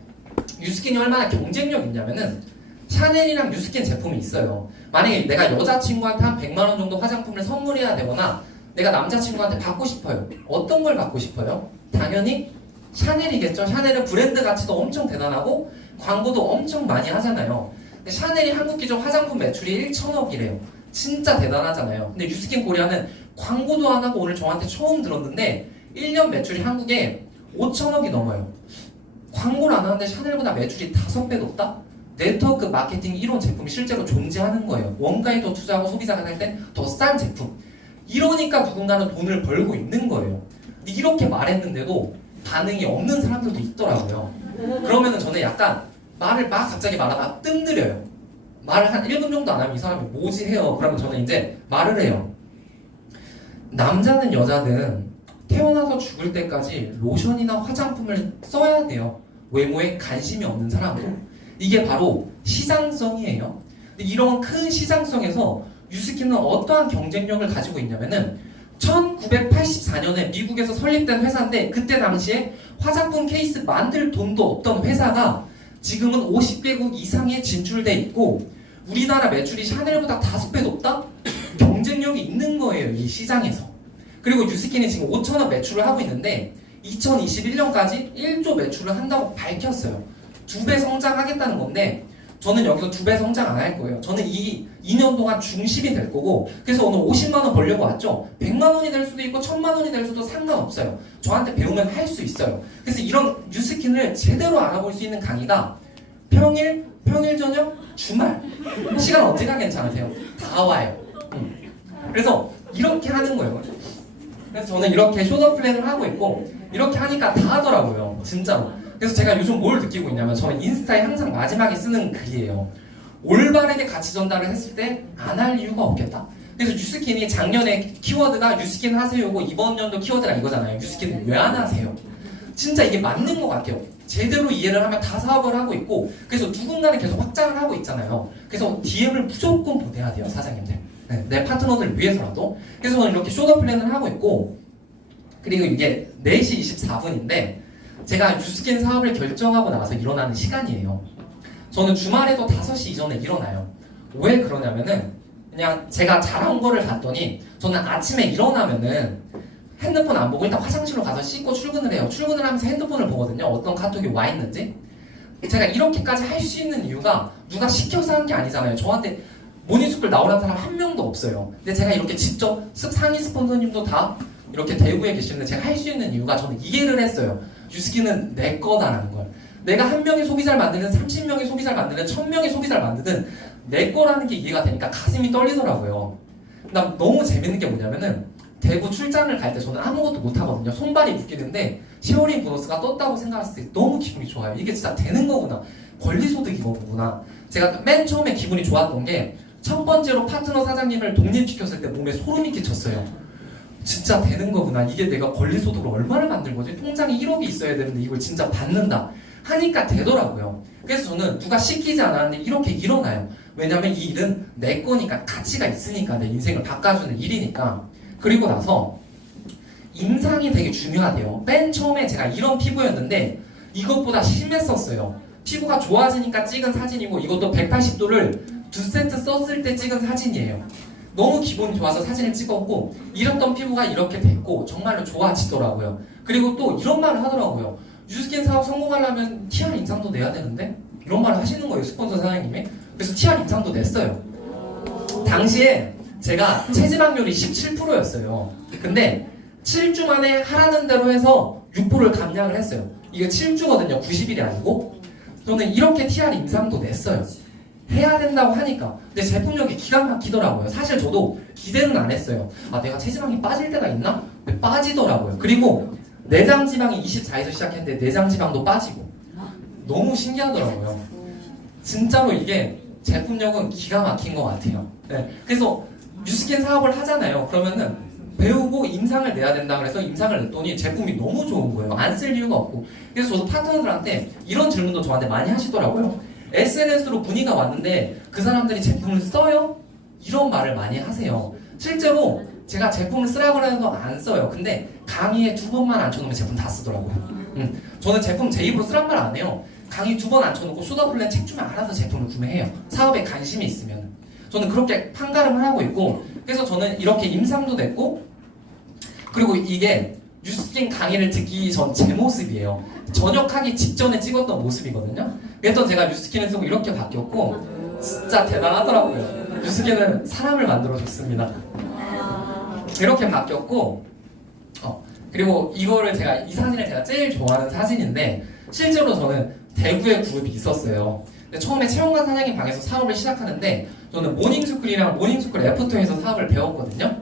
유스킨이 얼마나 경쟁력 있냐면은 샤넬이랑 유스킨 제품이 있어요. 만약에 내가 여자친구한테 한 100만 원 정도 화장품을 선물해야 되거나 내가 남자친구한테 받고 싶어요. 어떤 걸 받고 싶어요? 당연히 샤넬이겠죠. 샤넬은 브랜드 가치도 엄청 대단하고 광고도 엄청 많이 하잖아요. 근데 샤넬이 한국 기준 화장품 매출이 1천억이래요. 진짜 대단하잖아요. 근데 유스킨 코리아는 광고도 안 하고 오늘 저한테 처음 들었는데 1년 매출이 한국에 5천억이 넘어요. 광고를 안 하는데 샤넬보다 매출이 5배 높다? 네트워크 마케팅 이론 제품이 실제로 존재하는 거예요. 원가에 더 투자하고 소비자가 살 땐 더 싼 제품. 이러니까 누군가는 돈을 벌고 있는 거예요. 근데 이렇게 말했는데도 반응이 없는 사람들도 있더라고요. 그러면은 저는 약간 말을 막 갑자기 말하다가 뜸들여요. 말을 한 1분 정도 안 하면 이 사람이 뭐지 해요. 그러면 저는 이제 말을 해요. 남자든 여자든 태어나서 죽을 때까지 로션이나 화장품을 써야 돼요. 외모에 관심이 없는 사람도. 이게 바로 시장성이에요. 근데 이런 큰 시장성에서 유스킨은 어떠한 경쟁력을 가지고 있냐면은 1984년에 미국에서 설립된 회사인데 그때 당시에 화장품 케이스 만들 돈도 없던 회사가 지금은 50개국 이상에 진출돼 있고 우리나라 매출이 샤넬보다 5배 높다? 경쟁력이 있는 거예요, 이 시장에서. 그리고 유스킨이 지금 5천억 매출을 하고 있는데 2021년까지 1조 매출을 한다고 밝혔어요. 2배 성장하겠다는 건데 저는 여기서 2배 성장 안 할 거예요. 저는 이 2년 동안 중심이 될 거고 그래서 오늘 50만 원 벌려고 왔죠. 100만 원이 될 수도 있고 1000만 원이 될 수도 상관없어요. 저한테 배우면 할 수 있어요. 그래서 이런 유스킨을 제대로 알아볼 수 있는 강의가 평일, 평일 저녁, 주말 시간 언제가 괜찮으세요? 다 와요. 그래서 이렇게 하는 거예요. 그래서 저는 이렇게 쇼더 플랜을 하고 있고 이렇게 하니까 다 하더라고요. 진짜로. 그래서 제가 요즘 뭘 느끼고 있냐면 저는 인스타에 항상 마지막에 쓰는 글이에요. 올바르게 가치 전달을 했을 때 안 할 이유가 없겠다. 그래서 뉴스킨이 작년에 키워드가 뉴스킨 하세요고 이번 연도 키워드가 이거잖아요. 뉴스킨 왜 안 하세요? 진짜 이게 맞는 것 같아요. 제대로 이해를 하면 다 사업을 하고 있고 그래서 누군가는 계속 확장을 하고 있잖아요. 그래서 DM을 무조건 보내야 돼요, 사장님들. 네, 내 파트너들 위해서라도. 그래서 저는 이렇게 쇼더 플랜을 하고 있고 그리고 이게 4시 24분인데 제가 뉴스킨 사업을 결정하고 나서 일어나는 시간이에요. 저는 주말에도 5시 이전에 일어나요. 왜 그러냐면은 그냥 제가 잘한 거를 봤더니 저는 아침에 일어나면은 핸드폰 안 보고 일단 화장실로 가서 씻고 출근을 해요. 출근을 하면서 핸드폰을 보거든요. 어떤 카톡이 와 있는지. 제가 이렇게까지 할 수 있는 이유가 누가 시켜서 한 게 아니잖아요. 저한테 모닝스쿨 나오라는 사람 한 명도 없어요. 근데 제가 이렇게 직접 상위 스폰서님도 다 이렇게 대구에 계시는데 제가 할 수 있는 이유가 저는 이해를 했어요. 뉴스킨은 내 거다라는 걸. 내가 한 명의 소비자를 만드는 30명의 소비자를 만드는 1000명의 소비자를 만드는 내 거라는 게 이해가 되니까 가슴이 떨리더라고요. 나 너무 재밌는 게 뭐냐면은 대구 출장을 갈 때 저는 아무것도 못하거든요. 손발이 묶이는데 쉐어링 보너스가 떴다고 생각했을 때 너무 기분이 좋아요. 이게 진짜 되는 거구나. 권리소득이 거구나. 제가 맨 처음에 기분이 좋았던 게 첫 번째로 파트너 사장님을 독립시켰을 때 몸에 소름이 끼쳤어요. 진짜 되는 거구나. 이게 내가 권리소득을 얼마를 만들 거지? 통장에 1억이 있어야 되는데 이걸 진짜 받는다. 하니까 되더라고요. 그래서 저는 누가 시키지 않았는데 이렇게 일어나요. 왜냐면 이 일은 내 거니까 가치가 있으니까 내 인생을 바꿔주는 일이니까. 그리고 나서 임상이 되게 중요하대요. 맨 처음에 제가 이런 피부였는데 이것보다 심했었어요. 피부가 좋아지니까 찍은 사진이고 이것도 180도를 2세트 썼을 때 찍은 사진이에요. 너무 기분이 좋아서 사진을 찍었고 이랬던 피부가 이렇게 됐고 정말로 좋아지더라고요. 그리고 또 이런 말을 하더라고요. 뉴스킨 사업 성공하려면 TR 인상도 내야 되는데? 이런 말을 하시는 거예요, 스폰서 사장님이. 그래서 TR 인상도 냈어요. 당시에 제가 체지방률이 17%였어요. 근데 7주 만에 하라는 대로 해서 6%를 감량을 했어요. 이게 7주거든요. 90일이 아니고. 저는 이렇게 TR 인상도 냈어요. 해야 된다고 하니까. 근데 제품력이 기가 막히더라고요. 사실 저도 기대는 안 했어요. 아, 내가 체지방이 빠질 때가 있나? 근데 빠지더라고요. 그리고 내장 지방이 24에서 시작했는데 내장 지방도 빠지고. 너무 신기하더라고요. 진짜로 이게 제품력은 기가 막힌 것 같아요. 네. 그래서 뉴스킨 사업을 하잖아요. 그러면은 배우고 임상을 내야 된다 그래서 임상을 냈더니 제품이 너무 좋은 거예요. 안 쓸 이유가 없고. 그래서 저도 파트너들한테 이런 질문도 저한테 많이 하시더라고요. SNS로 문의가 왔는데 그 사람들이 제품을 써요? 이런 말을 많이 하세요. 실제로 제가 제품을 쓰라고 해도 안 써요. 근데 강의에 2번만 앉혀놓으면 제품 다 쓰더라고요. 저는 제품 제 입으로 쓰란 말 안 해요. 강의 2번 앉혀놓고 쇼더플랜 책 주면 알아서 제품을 구매해요. 사업에 관심이 있으면. 저는 그렇게 판가름을 하고 있고 그래서 저는 이렇게 임상도 냈고 그리고 이게 뉴스킨 강의를 듣기 전 제 모습이에요. 전역하기 직전에 찍었던 모습이거든요. 그랬더니 제가 뉴스킨을 쓰고 이렇게 바뀌었고 진짜 대단하더라고요. 뉴스킨은 사람을 만들어줬습니다. 이렇게 바뀌었고 그리고 이거를 제가 이 사진을 제가 제일 좋아하는 사진인데 실제로 저는 대구에 그룹이 있었어요. 근데 처음에 채용관 사장님 방에서 사업을 시작하는데 저는 모닝스쿨이랑 모닝스쿨 애프터에서 사업을 배웠거든요.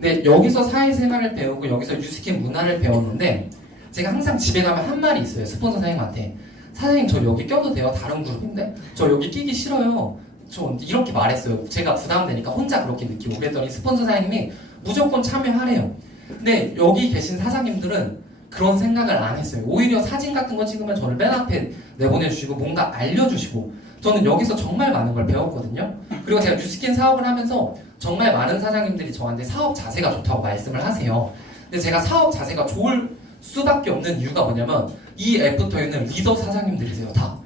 근데 여기서 사회생활을 배우고 여기서 뉴스킨 문화를 배웠는데 제가 항상 집에 가면 한 말이 있어요. 스폰서 사장님한테. 사장님 저 여기 껴도 돼요? 다른 그룹인데? 저 여기 끼기 싫어요. 저 이렇게 말했어요. 제가 부담되니까 혼자 그렇게 느끼고 그랬더니 스폰서 사장님이 무조건 참여하래요. 근데 여기 계신 사장님들은 그런 생각을 안 했어요. 오히려 사진 같은 거 찍으면 저를 맨 앞에 내보내주시고 뭔가 알려주시고 저는 여기서 정말 많은 걸 배웠거든요. 그리고 제가 뉴스킨 사업을 하면서 정말 많은 사장님들이 저한테 사업 자세가 좋다고 말씀을 하세요. 근데 제가 사업 자세가 좋을 수밖에 없는 이유가 뭐냐면 이 애프터에는 리더 사장님들이세요. 다.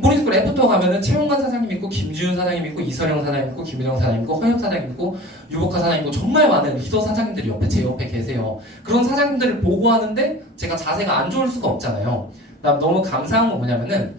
모닝스쿨 애프터 가면은 채용관 사장님 있고 김지훈 사장님 있고 이설영 사장님 있고 김유정 사장님 있고 허엽 사장님 있고 유복화 사장님 있고 정말 많은 리더 사장님들이 제 옆에 계세요. 그런 사장님들을 보고하는데 제가 자세가 안 좋을 수가 없잖아요. 난 너무 감사한 건 뭐냐면은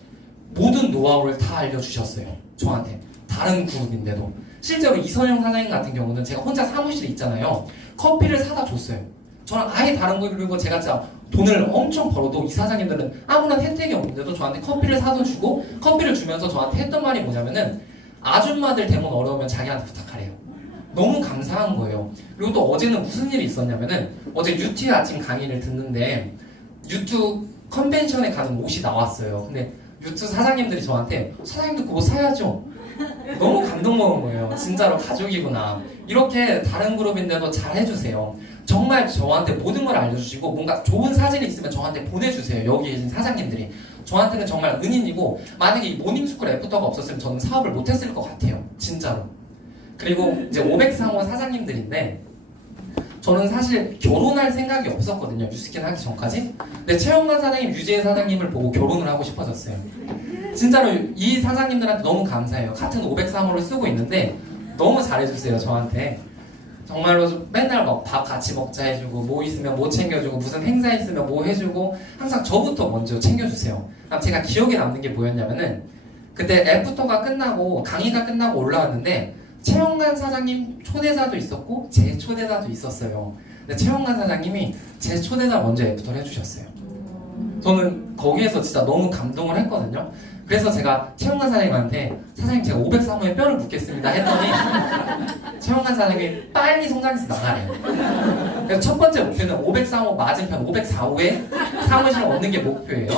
모든 노하우를 다 알려주셨어요. 저한테. 다른 그룹인데도. 실제로 이선영 사장님 같은 경우는 제가 혼자 사무실에 있잖아요. 커피를 사다 줬어요. 저랑 아예 다른 거. 그리고 제가 진짜 돈을 엄청 벌어도 이 사장님들은 아무런 혜택이 없는데도 저한테 커피를 사다 주고 커피를 주면서 저한테 했던 말이 뭐냐면은 아줌마들 대문 어려우면 자기한테 부탁하래요. 너무 감사한 거예요. 그리고 또 어제는 무슨 일이 있었냐면은 어제 유튜브 아침 강의를 듣는데 유튜브 컨벤션에 가는 옷이 나왔어요. 근데 유튜브 사장님들이 저한테 사장님도 그거 사야죠. 너무 감동 먹은 거예요. 진짜로 가족이구나. 이렇게 다른 그룹인데도 잘 해주세요. 정말 저한테 모든 걸 알려주시고 뭔가 좋은 사진이 있으면 저한테 보내주세요. 여기 계신 사장님들이. 저한테는 정말 은인이고 만약에 이 모닝스쿨 애프터가 없었으면 저는 사업을 못했을 것 같아요. 진짜로. 그리고 이제 503호 사장님들인데 저는 사실 결혼할 생각이 없었거든요. 뉴스킨 하기 전까지. 근데 최영만 사장님, 유재희 사장님을 보고 결혼을 하고 싶어졌어요. 진짜로 이 사장님들한테 너무 감사해요. 같은 503호를 쓰고 있는데 너무 잘해주세요. 저한테. 정말로 맨날 막 밥 같이 먹자 해주고 뭐 있으면 뭐 챙겨주고 무슨 행사 있으면 뭐 해주고 항상 저부터 먼저 챙겨주세요. 제가 기억에 남는 게 뭐였냐면은 그때 애프터가 끝나고 강의가 끝나고 올라왔는데 최영만 사장님 초대자도 있었고 제 초대자도 있었어요. 근데 최영만 사장님이 제 초대자 먼저 애프터를 해주셨어요. 저는 거기에서 진짜 너무 감동을 했거든요. 그래서 제가 최영만 사장님한테 사장님 제가 503호에 뼈를 묻겠습니다 했더니 최영만 사장님이 빨리 성장해서 나가래요. 그래서 첫 번째 목표는 503호 맞은편 504호에 사무실을 얻는 게 목표예요.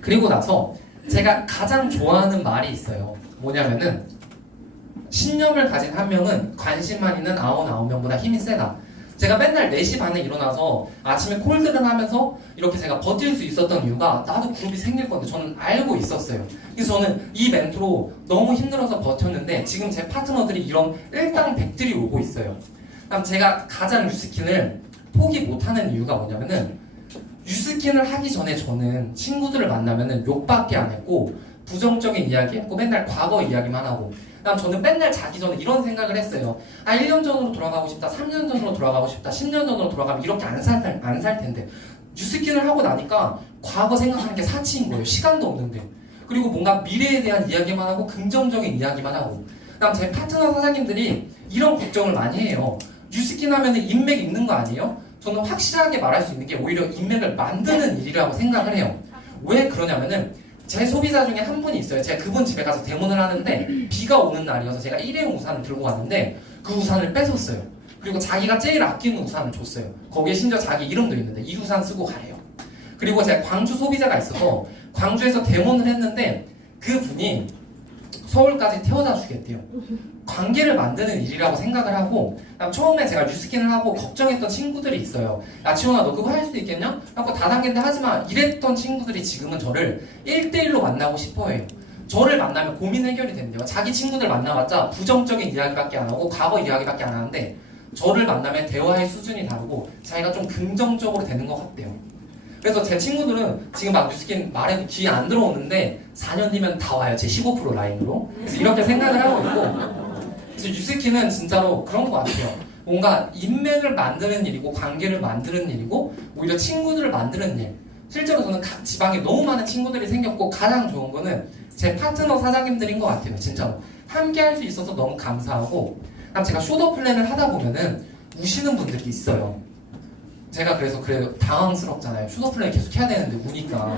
그리고 나서 제가 가장 좋아하는 말이 있어요. 뭐냐면은 신념을 가진 한 명은 관심만 있는 99명보다 힘이 세다. 제가 맨날 4시 반에 일어나서 아침에 콜드를 하면서 이렇게 제가 버틸 수 있었던 이유가 나도 그룹이 생길 건데 저는 알고 있었어요. 그래서 저는 이 멘트로 너무 힘들어서 버텼는데 지금 제 파트너들이 이런 일당백들이 오고 있어요. 그럼 제가 가장 뉴스킨을 포기 못하는 이유가 뭐냐면은 뉴스킨을 하기 전에 저는 친구들을 만나면은 욕밖에 안 했고 부정적인 이야기 했고 맨날 과거 이야기만 하고 그다음 저는 맨날 자기 전에 이런 생각을 했어요. 1년 전으로 돌아가고 싶다, 3년 전으로 돌아가고 싶다, 10년 전으로 돌아가면 이렇게 안 살 텐데 뉴스킨을 하고 나니까 과거 생각하는 게 사치인 거예요. 시간도 없는데. 그리고 뭔가 미래에 대한 이야기만 하고 긍정적인 이야기만 하고 그다음 제 파트너 사장님들이 이런 걱정을 많이 해요. 뉴스킨 하면 인맥 있는 거 아니에요? 저는 확실하게 말할 수 있는 게 오히려 인맥을 만드는 일이라고 생각을 해요. 왜 그러냐면은 제 소비자 중에 한 분이 있어요. 제가 그분 집에 가서 대문을 하는데 비가 오는 날이어서 제가 일회용 우산을 들고 갔는데 그 우산을 뺏었어요. 그리고 자기가 제일 아끼는 우산을 줬어요. 거기에 심지어 자기 이름도 있는데 이 우산 쓰고 가래요. 그리고 제가 광주 소비자가 있어서 광주에서 대문을 했는데 그분이 서울까지 태워다 주겠대요. 관계를 만드는 일이라고 생각을 하고 처음에 제가 뉴스킨을 하고 걱정했던 친구들이 있어요. 야 지원아 너 그거 할 수 있겠냐? 하고 다단계인데 하지마 이랬던 친구들이 지금은 저를 1대1로 만나고 싶어해요. 저를 만나면 고민 해결이 된대요. 자기 친구들 만나봤자 부정적인 이야기밖에 안 하고 과거 이야기밖에 안 하는데 저를 만나면 대화의 수준이 다르고 자기가 좀 긍정적으로 되는 것 같대요. 그래서 제 친구들은 지금 막 뉴스킨 말해도 귀에 안 들어오는데 4년 뒤면 다 와요. 제 15% 라인으로. 그래서 이렇게 생각을 하고 있고 그래서 뉴스킨은 진짜로 그런 것 같아요. 뭔가 인맥을 만드는 일이고 관계를 만드는 일이고 오히려 친구들을 만드는 일. 실제로 저는 각 지방에 너무 많은 친구들이 생겼고 가장 좋은 거는 제 파트너 사장님들인 것 같아요. 진짜로. 함께 할 수 있어서 너무 감사하고 그다음 제가 쇼더 플랜을 하다 보면은 우시는 분들이 있어요. 제가 그래서 당황스럽잖아요. 슈더 플레이 계속 해야 되는데 우니까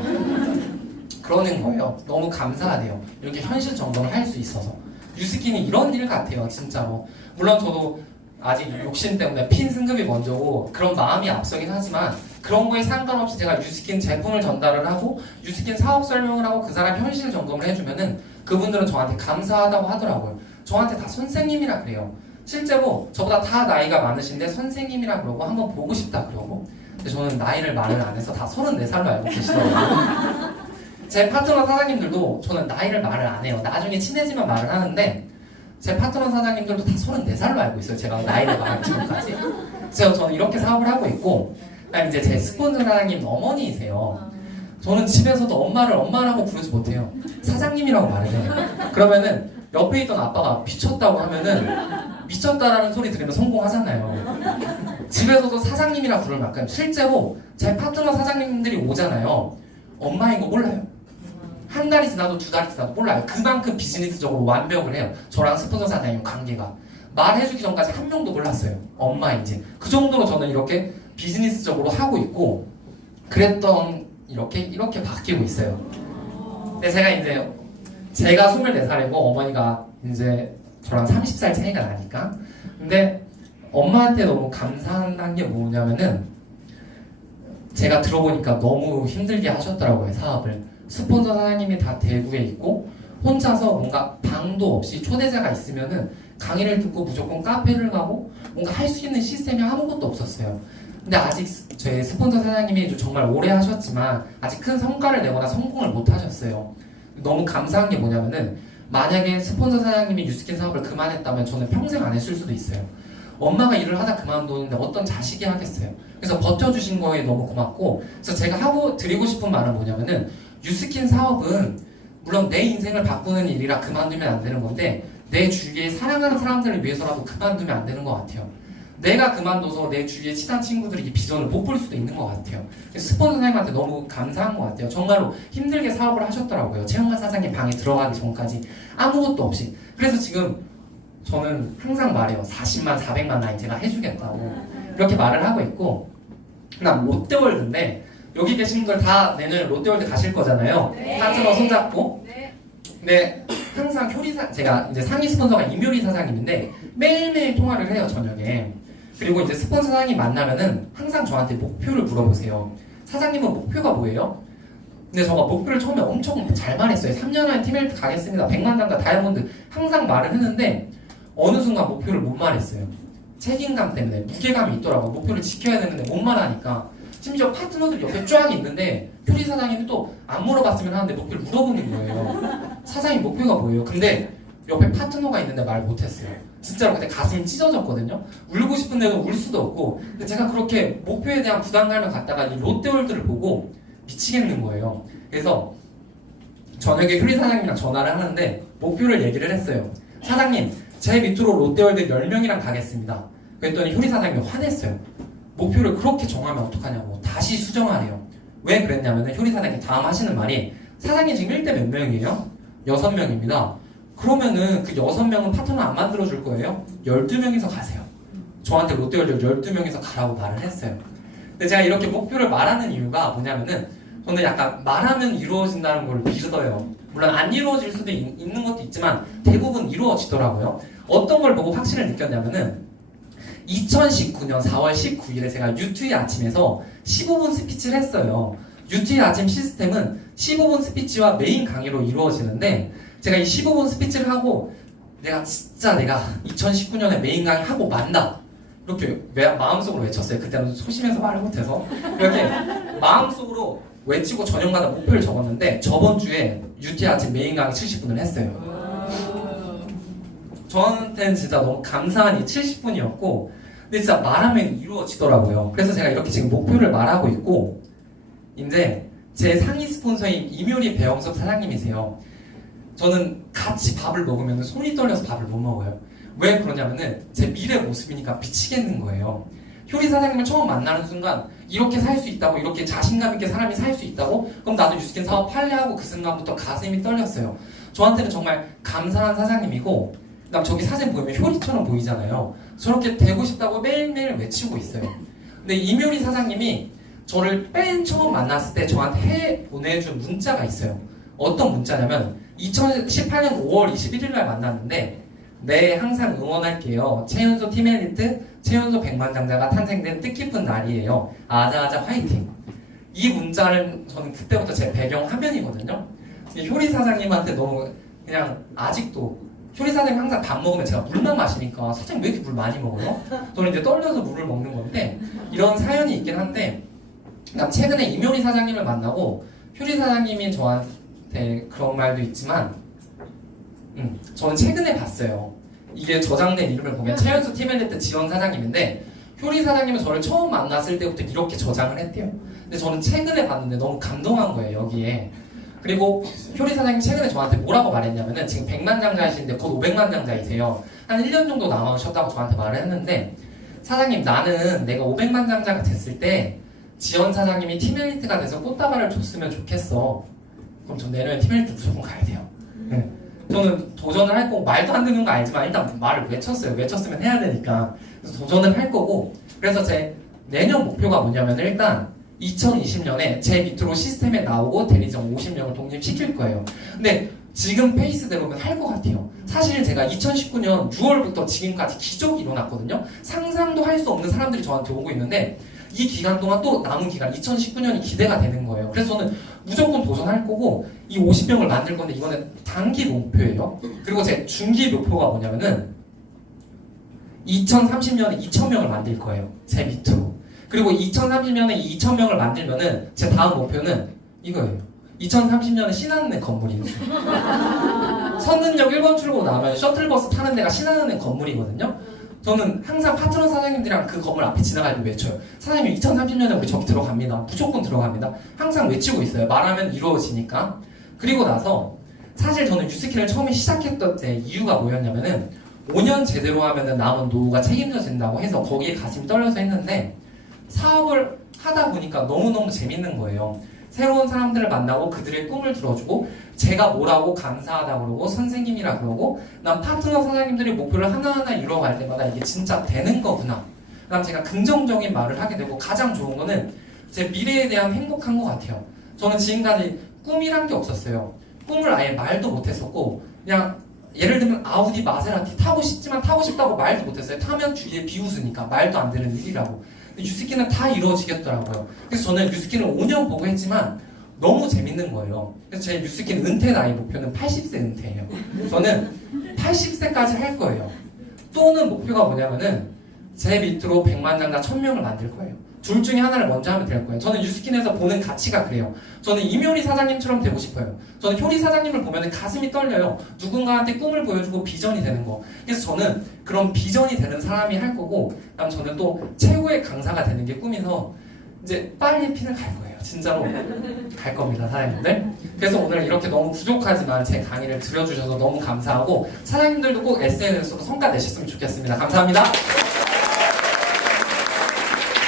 그러는 거예요. 너무 감사하대요. 이렇게 현실 점검을 할 수 있어서 뉴스킨이 이런 일 같아요. 진짜로. 물론 저도 아직 욕심 때문에 핀 승급이 먼저고 그런 마음이 앞서긴 하지만 그런 거에 상관없이 제가 뉴스킨 제품을 전달을 하고 뉴스킨 사업 설명을 하고 그 사람 현실 점검을 해주면은 그분들은 저한테 감사하다고 하더라고요. 저한테 다 선생님이라 그래요. 실제로 저보다 다 나이가 많으신데 선생님이라 그러고 한번 보고 싶다 그러고 근데 저는 나이를 말을 안 해서 다 34살로 알고 계시더라고요. 제 파트너 사장님들도 저는 나이를 말을 안 해요. 나중에 친해지면 말을 하는데 제 파트너 사장님들도 다 34살로 알고 있어요. 제가 나이를 말하기 전까지. 그래서 저는 이렇게 사업을 하고 있고 그다음에 이제 제 스폰서 사장님 어머니이세요. 저는 집에서도 엄마를 엄마라고 부르지 못해요. 사장님이라고 말을 해요. 그러면은 옆에 있던 아빠가 미쳤다고 하면은 미쳤다라는 소리 들으면 성공하잖아요. 집에서도 사장님이라 부르면 약간 실제로 제 파트너 사장님들이 오잖아요. 엄마인 거 몰라요. 한 달이 지나도 두 달이 지나도 몰라요. 그만큼 비즈니스적으로 완벽을 해요. 저랑 스폰서 사장님 관계가. 말해주기 전까지 한 명도 몰랐어요. 엄마인지. 그 정도로 저는 이렇게 비즈니스적으로 하고 있고 그랬던 이렇게 바뀌고 있어요. 근데 제가 24살이고 어머니가 이제 저랑 30살 차이가 나니까. 근데 엄마한테 너무 감사한 게 뭐냐면은 제가 들어보니까 너무 힘들게 하셨더라고요. 사업을. 스폰서 사장님이 다 대구에 있고 혼자서 뭔가 방도 없이 초대자가 있으면은 강의를 듣고 무조건 카페를 가고 뭔가 할 수 있는 시스템이 아무것도 없었어요. 근데 아직 저희 스폰서 사장님이 정말 오래 하셨지만 아직 큰 성과를 내거나 성공을 못 하셨어요. 너무 감사한 게 뭐냐면은 만약에 스폰서 사장님이 뉴스킨 사업을 그만했다면 저는 평생 안 했을 수도 있어요. 엄마가 일을 하다 그만두는데 어떤 자식이 하겠어요. 그래서 버텨주신 거에 너무 고맙고, 그래서 제가 하고 드리고 싶은 말은 뭐냐면은 뉴스킨 사업은 물론 내 인생을 바꾸는 일이라 그만두면 안 되는 건데 내 주위에 사랑하는 사람들을 위해서라도 그만두면 안 되는 것 같아요. 내가 그만둬서 내 주위에 친한 친구들이 이 비전을 못 볼 수도 있는 것 같아요. 그래서 스폰서 사장님한테 너무 감사한 것 같아요. 정말로 힘들게 사업을 하셨더라고요. 최영만 사장님 방에 들어가기 전까지 아무것도 없이. 그래서 지금 저는 항상 말해요. 40만, 400만 라인 제가 해주겠다고 이렇게 말을 하고 있고, 그다음 롯데월드인데 여기 계신 분들 다 내년에 롯데월드 가실 거잖아요. 네. 파트너 손잡고. 네. 근데 항상 제가 이제 상위 스폰서가 임효리 사장님인데 매일매일 통화를 해요, 저녁에. 그리고 이제 스폰서 사장님 만나면은 항상 저한테 목표를 물어보세요. 사장님은 목표가 뭐예요? 근데 제가 목표를 처음에 엄청 잘 말했어요. 3년 안에 팀헬트 가겠습니다. 100만 장가 다이아몬드 항상 말을 했는데 어느 순간 목표를 못 말했어요. 책임감 때문에 무게감이 있더라고요. 목표를 지켜야 되는데 못 말하니까. 심지어 파트너들이 옆에 쫙 있는데 효리 사장님이 또 안 물어봤으면 하는데 목표를 물어보는 거예요. 사장님 목표가 뭐예요? 근데 옆에 파트너가 있는데 말 못했어요. 진짜로 그때 가슴이 찢어졌거든요. 울고 싶은데도 울 수도 없고. 근데 제가 그렇게 목표에 대한 부담감을 갖다가 이 롯데월드를 보고 미치겠는 거예요. 그래서 저녁에 효리 사장님이랑 전화를 하는데 목표를 얘기를 했어요. 사장님, 제 밑으로 롯데월드 10명이랑 가겠습니다. 그랬더니 효리 사장님이 화냈어요. 목표를 그렇게 정하면 어떡하냐고 다시 수정하래요. 왜 그랬냐면 효리 사장님 다음 하시는 말이 사장님 지금 1대 몇 명이에요? 6명입니다. 그러면은 그 6명은 파트너 안 만들어줄 거예요? 12명이서 가세요. 저한테 롯데월드 12명이서 가라고 말을 했어요. 근데 제가 이렇게 목표를 말하는 이유가 뭐냐면은 저는 약간 말하면 이루어진다는 걸 믿어요. 물론 안 이루어질 수도 있는 것도 있지만 대부분 이루어지더라고요. 어떤 걸 보고 확신을 느꼈냐면은 2019년 4월 19일에 제가 유튜브 아침에서 15분 스피치를 했어요. 유튜브 아침 시스템은 15분 스피치와 메인 강의로 이루어지는데 제가 이 15분 스피치를 하고 내가 2019년에 메인 강의 하고 만다 이렇게 마음속으로 외쳤어요. 그때는 소심해서 말을 못해서 이렇게 마음속으로 외치고 저녁마다 목표를 적었는데 저번 주에 유튜브 아침 메인 강의 70분을 했어요. 저한테는 진짜 너무 감사한 이 70분이었고 근데 진짜 말하면 이루어지더라고요. 그래서 제가 이렇게 지금 목표를 말하고 있고 이제 제 상위 스폰서인 임효리 배영섭 사장님이세요. 저는 같이 밥을 먹으면 손이 떨려서 밥을 못 먹어요. 왜 그러냐면은 제 미래 모습이니까 미치겠는 거예요. 효리 사장님을 처음 만나는 순간 이렇게 살 수 있다고, 이렇게 자신감 있게 사람이 살 수 있다고, 그럼 나도 뉴스킨 사업 할래 하고 그 순간부터 가슴이 떨렸어요. 저한테는 정말 감사한 사장님이고 그다음 저기 사진 보이면 효리처럼 보이잖아요. 저렇게 되고 싶다고 매일매일 외치고 있어요. 근데 임효리 사장님이 저를 맨 처음 만났을 때 저한테 보내준 문자가 있어요. 어떤 문자냐면 2018년 5월 21일 날 만났는데 네, 항상 응원할게요. 최윤소 팀엘리트, 최윤소 백만장자가 탄생된 뜻깊은 날이에요. 아자아자 화이팅. 이 문자를 저는 그때부터 제 배경 화면이거든요. 효리 사장님한테 너무 그냥 아직도 효리 사장님 항상 밥 먹으면 제가 물만 마시니까 사장님 왜 이렇게 물 많이 먹어요? 저는 이제 떨려서 물을 먹는 건데 이런 사연이 있긴 한데 그다음 최근에 임효리 사장님을 만나고 효리 사장님이 저한테 그런 말도 있지만 저는 최근에 봤어요. 이게 저장된 이름을 보면 최연소 팀엘리트 지원 사장님인데 효리 사장님은 저를 처음 만났을 때부터 이렇게 저장을 했대요. 근데 저는 최근에 봤는데 너무 감동한 거예요, 여기에. 그리고 효리 사장님 최근에 저한테 뭐라고 말했냐면은 지금 100만 장자이신데 곧 500만 장자이세요. 한 1년 정도 남으셨다고 저한테 말을 했는데 사장님 나는 내가 500만 장자가 됐을 때 지원 사장님이 팀엘리트가 돼서 꽃다발을 줬으면 좋겠어. 그럼 전 내년에 팀엘리트 무조건 가야 돼요. 네. 저는 도전을 할 거고 말도 안 되는 거 알지만 일단 말을 외쳤어요. 외쳤으면 해야 되니까. 그래서 도전을 할 거고 그래서 제 내년 목표가 뭐냐면 일단 2020년에 제 밑으로 시스템에 나오고 대리점 50명을 독립시킬 거예요. 근데 지금 페이스대로면 할 것 같아요. 사실 제가 2019년 6월부터 지금까지 기적이 일어났거든요. 상상도 할 수 없는 사람들이 저한테 오고 있는데 이 기간 동안 또 남은 기간 2019년이 기대가 되는 거예요. 그래서 저는 무조건 도전할 거고 이 50명을 만들 건데 이거는 단기 목표예요. 그리고 제 중기 목표가 뭐냐면은 2030년에 2,000명을 만들 거예요. 제 밑으로. 그리고 2030년에 2,000명을 만들면은 제 다음 목표는 이거예요. 2030년에 신한은행 건물이 있어요. 선릉역 1번 출구 나오면 셔틀버스 타는 데가 신한은행 건물이거든요. 저는 항상 파트너 사장님들이랑 그 건물 앞에 지나갈 때 외쳐요. 사장님 2030년에 우리 저기 들어갑니다. 무조건 들어갑니다. 항상 외치고 있어요. 말하면 이루어지니까. 그리고 나서 사실 저는 유스킨을 처음에 시작했던 때 이유가 뭐였냐면은 5년 제대로 하면은 남은 노후가 책임져진다고 해서 거기에 가슴이 떨려서 했는데 사업을 하다 보니까 너무너무 재밌는 거예요. 새로운 사람들을 만나고 그들의 꿈을 들어주고 제가 뭐라고 감사하다 그러고 선생님이라 그러고 난 파트너 사장님들이 목표를 하나하나 이뤄갈 때마다 이게 진짜 되는 거구나. 그다음 제가 긍정적인 말을 하게 되고 가장 좋은 거는 제 미래에 대한 행복한 것 같아요. 저는 지금까지 꿈이란 게 없었어요. 꿈을 아예 말도 못했었고 그냥 예를 들면 아우디 마세라티 타고 싶지만 타고 싶다고 말도 못했어요. 타면 주위에 비웃으니까 말도 안 되는 일이라고. 유스키는 다 이루어지겠더라고요. 그래서 저는 유스키는 5년 보고 했지만 너무 재밌는 거예요. 그래서 제 유스키는 은퇴 나이 목표는 80세 은퇴예요. 저는 80세까지 할 거예요. 또는 목표가 뭐냐면은 제 밑으로 100만장자 1000명을 만들 거예요. 둘 중에 하나를 먼저 하면 될 거예요. 저는 유스킨에서 보는 가치가 그래요. 저는 임효리 사장님처럼 되고 싶어요. 저는 효리 사장님을 보면 가슴이 떨려요. 누군가한테 꿈을 보여주고 비전이 되는 거. 그래서 저는 그런 비전이 되는 사람이 할 거고, 그다음 저는 또 최고의 강사가 되는 게 꿈이서 이제 빨리 핀을 갈 거예요. 진짜로 갈 겁니다, 사장님들. 그래서 오늘 이렇게 너무 부족하지만 제 강의를 들어주셔서 너무 감사하고 사장님들도 꼭 SNS로 성과 내셨으면 좋겠습니다. 감사합니다.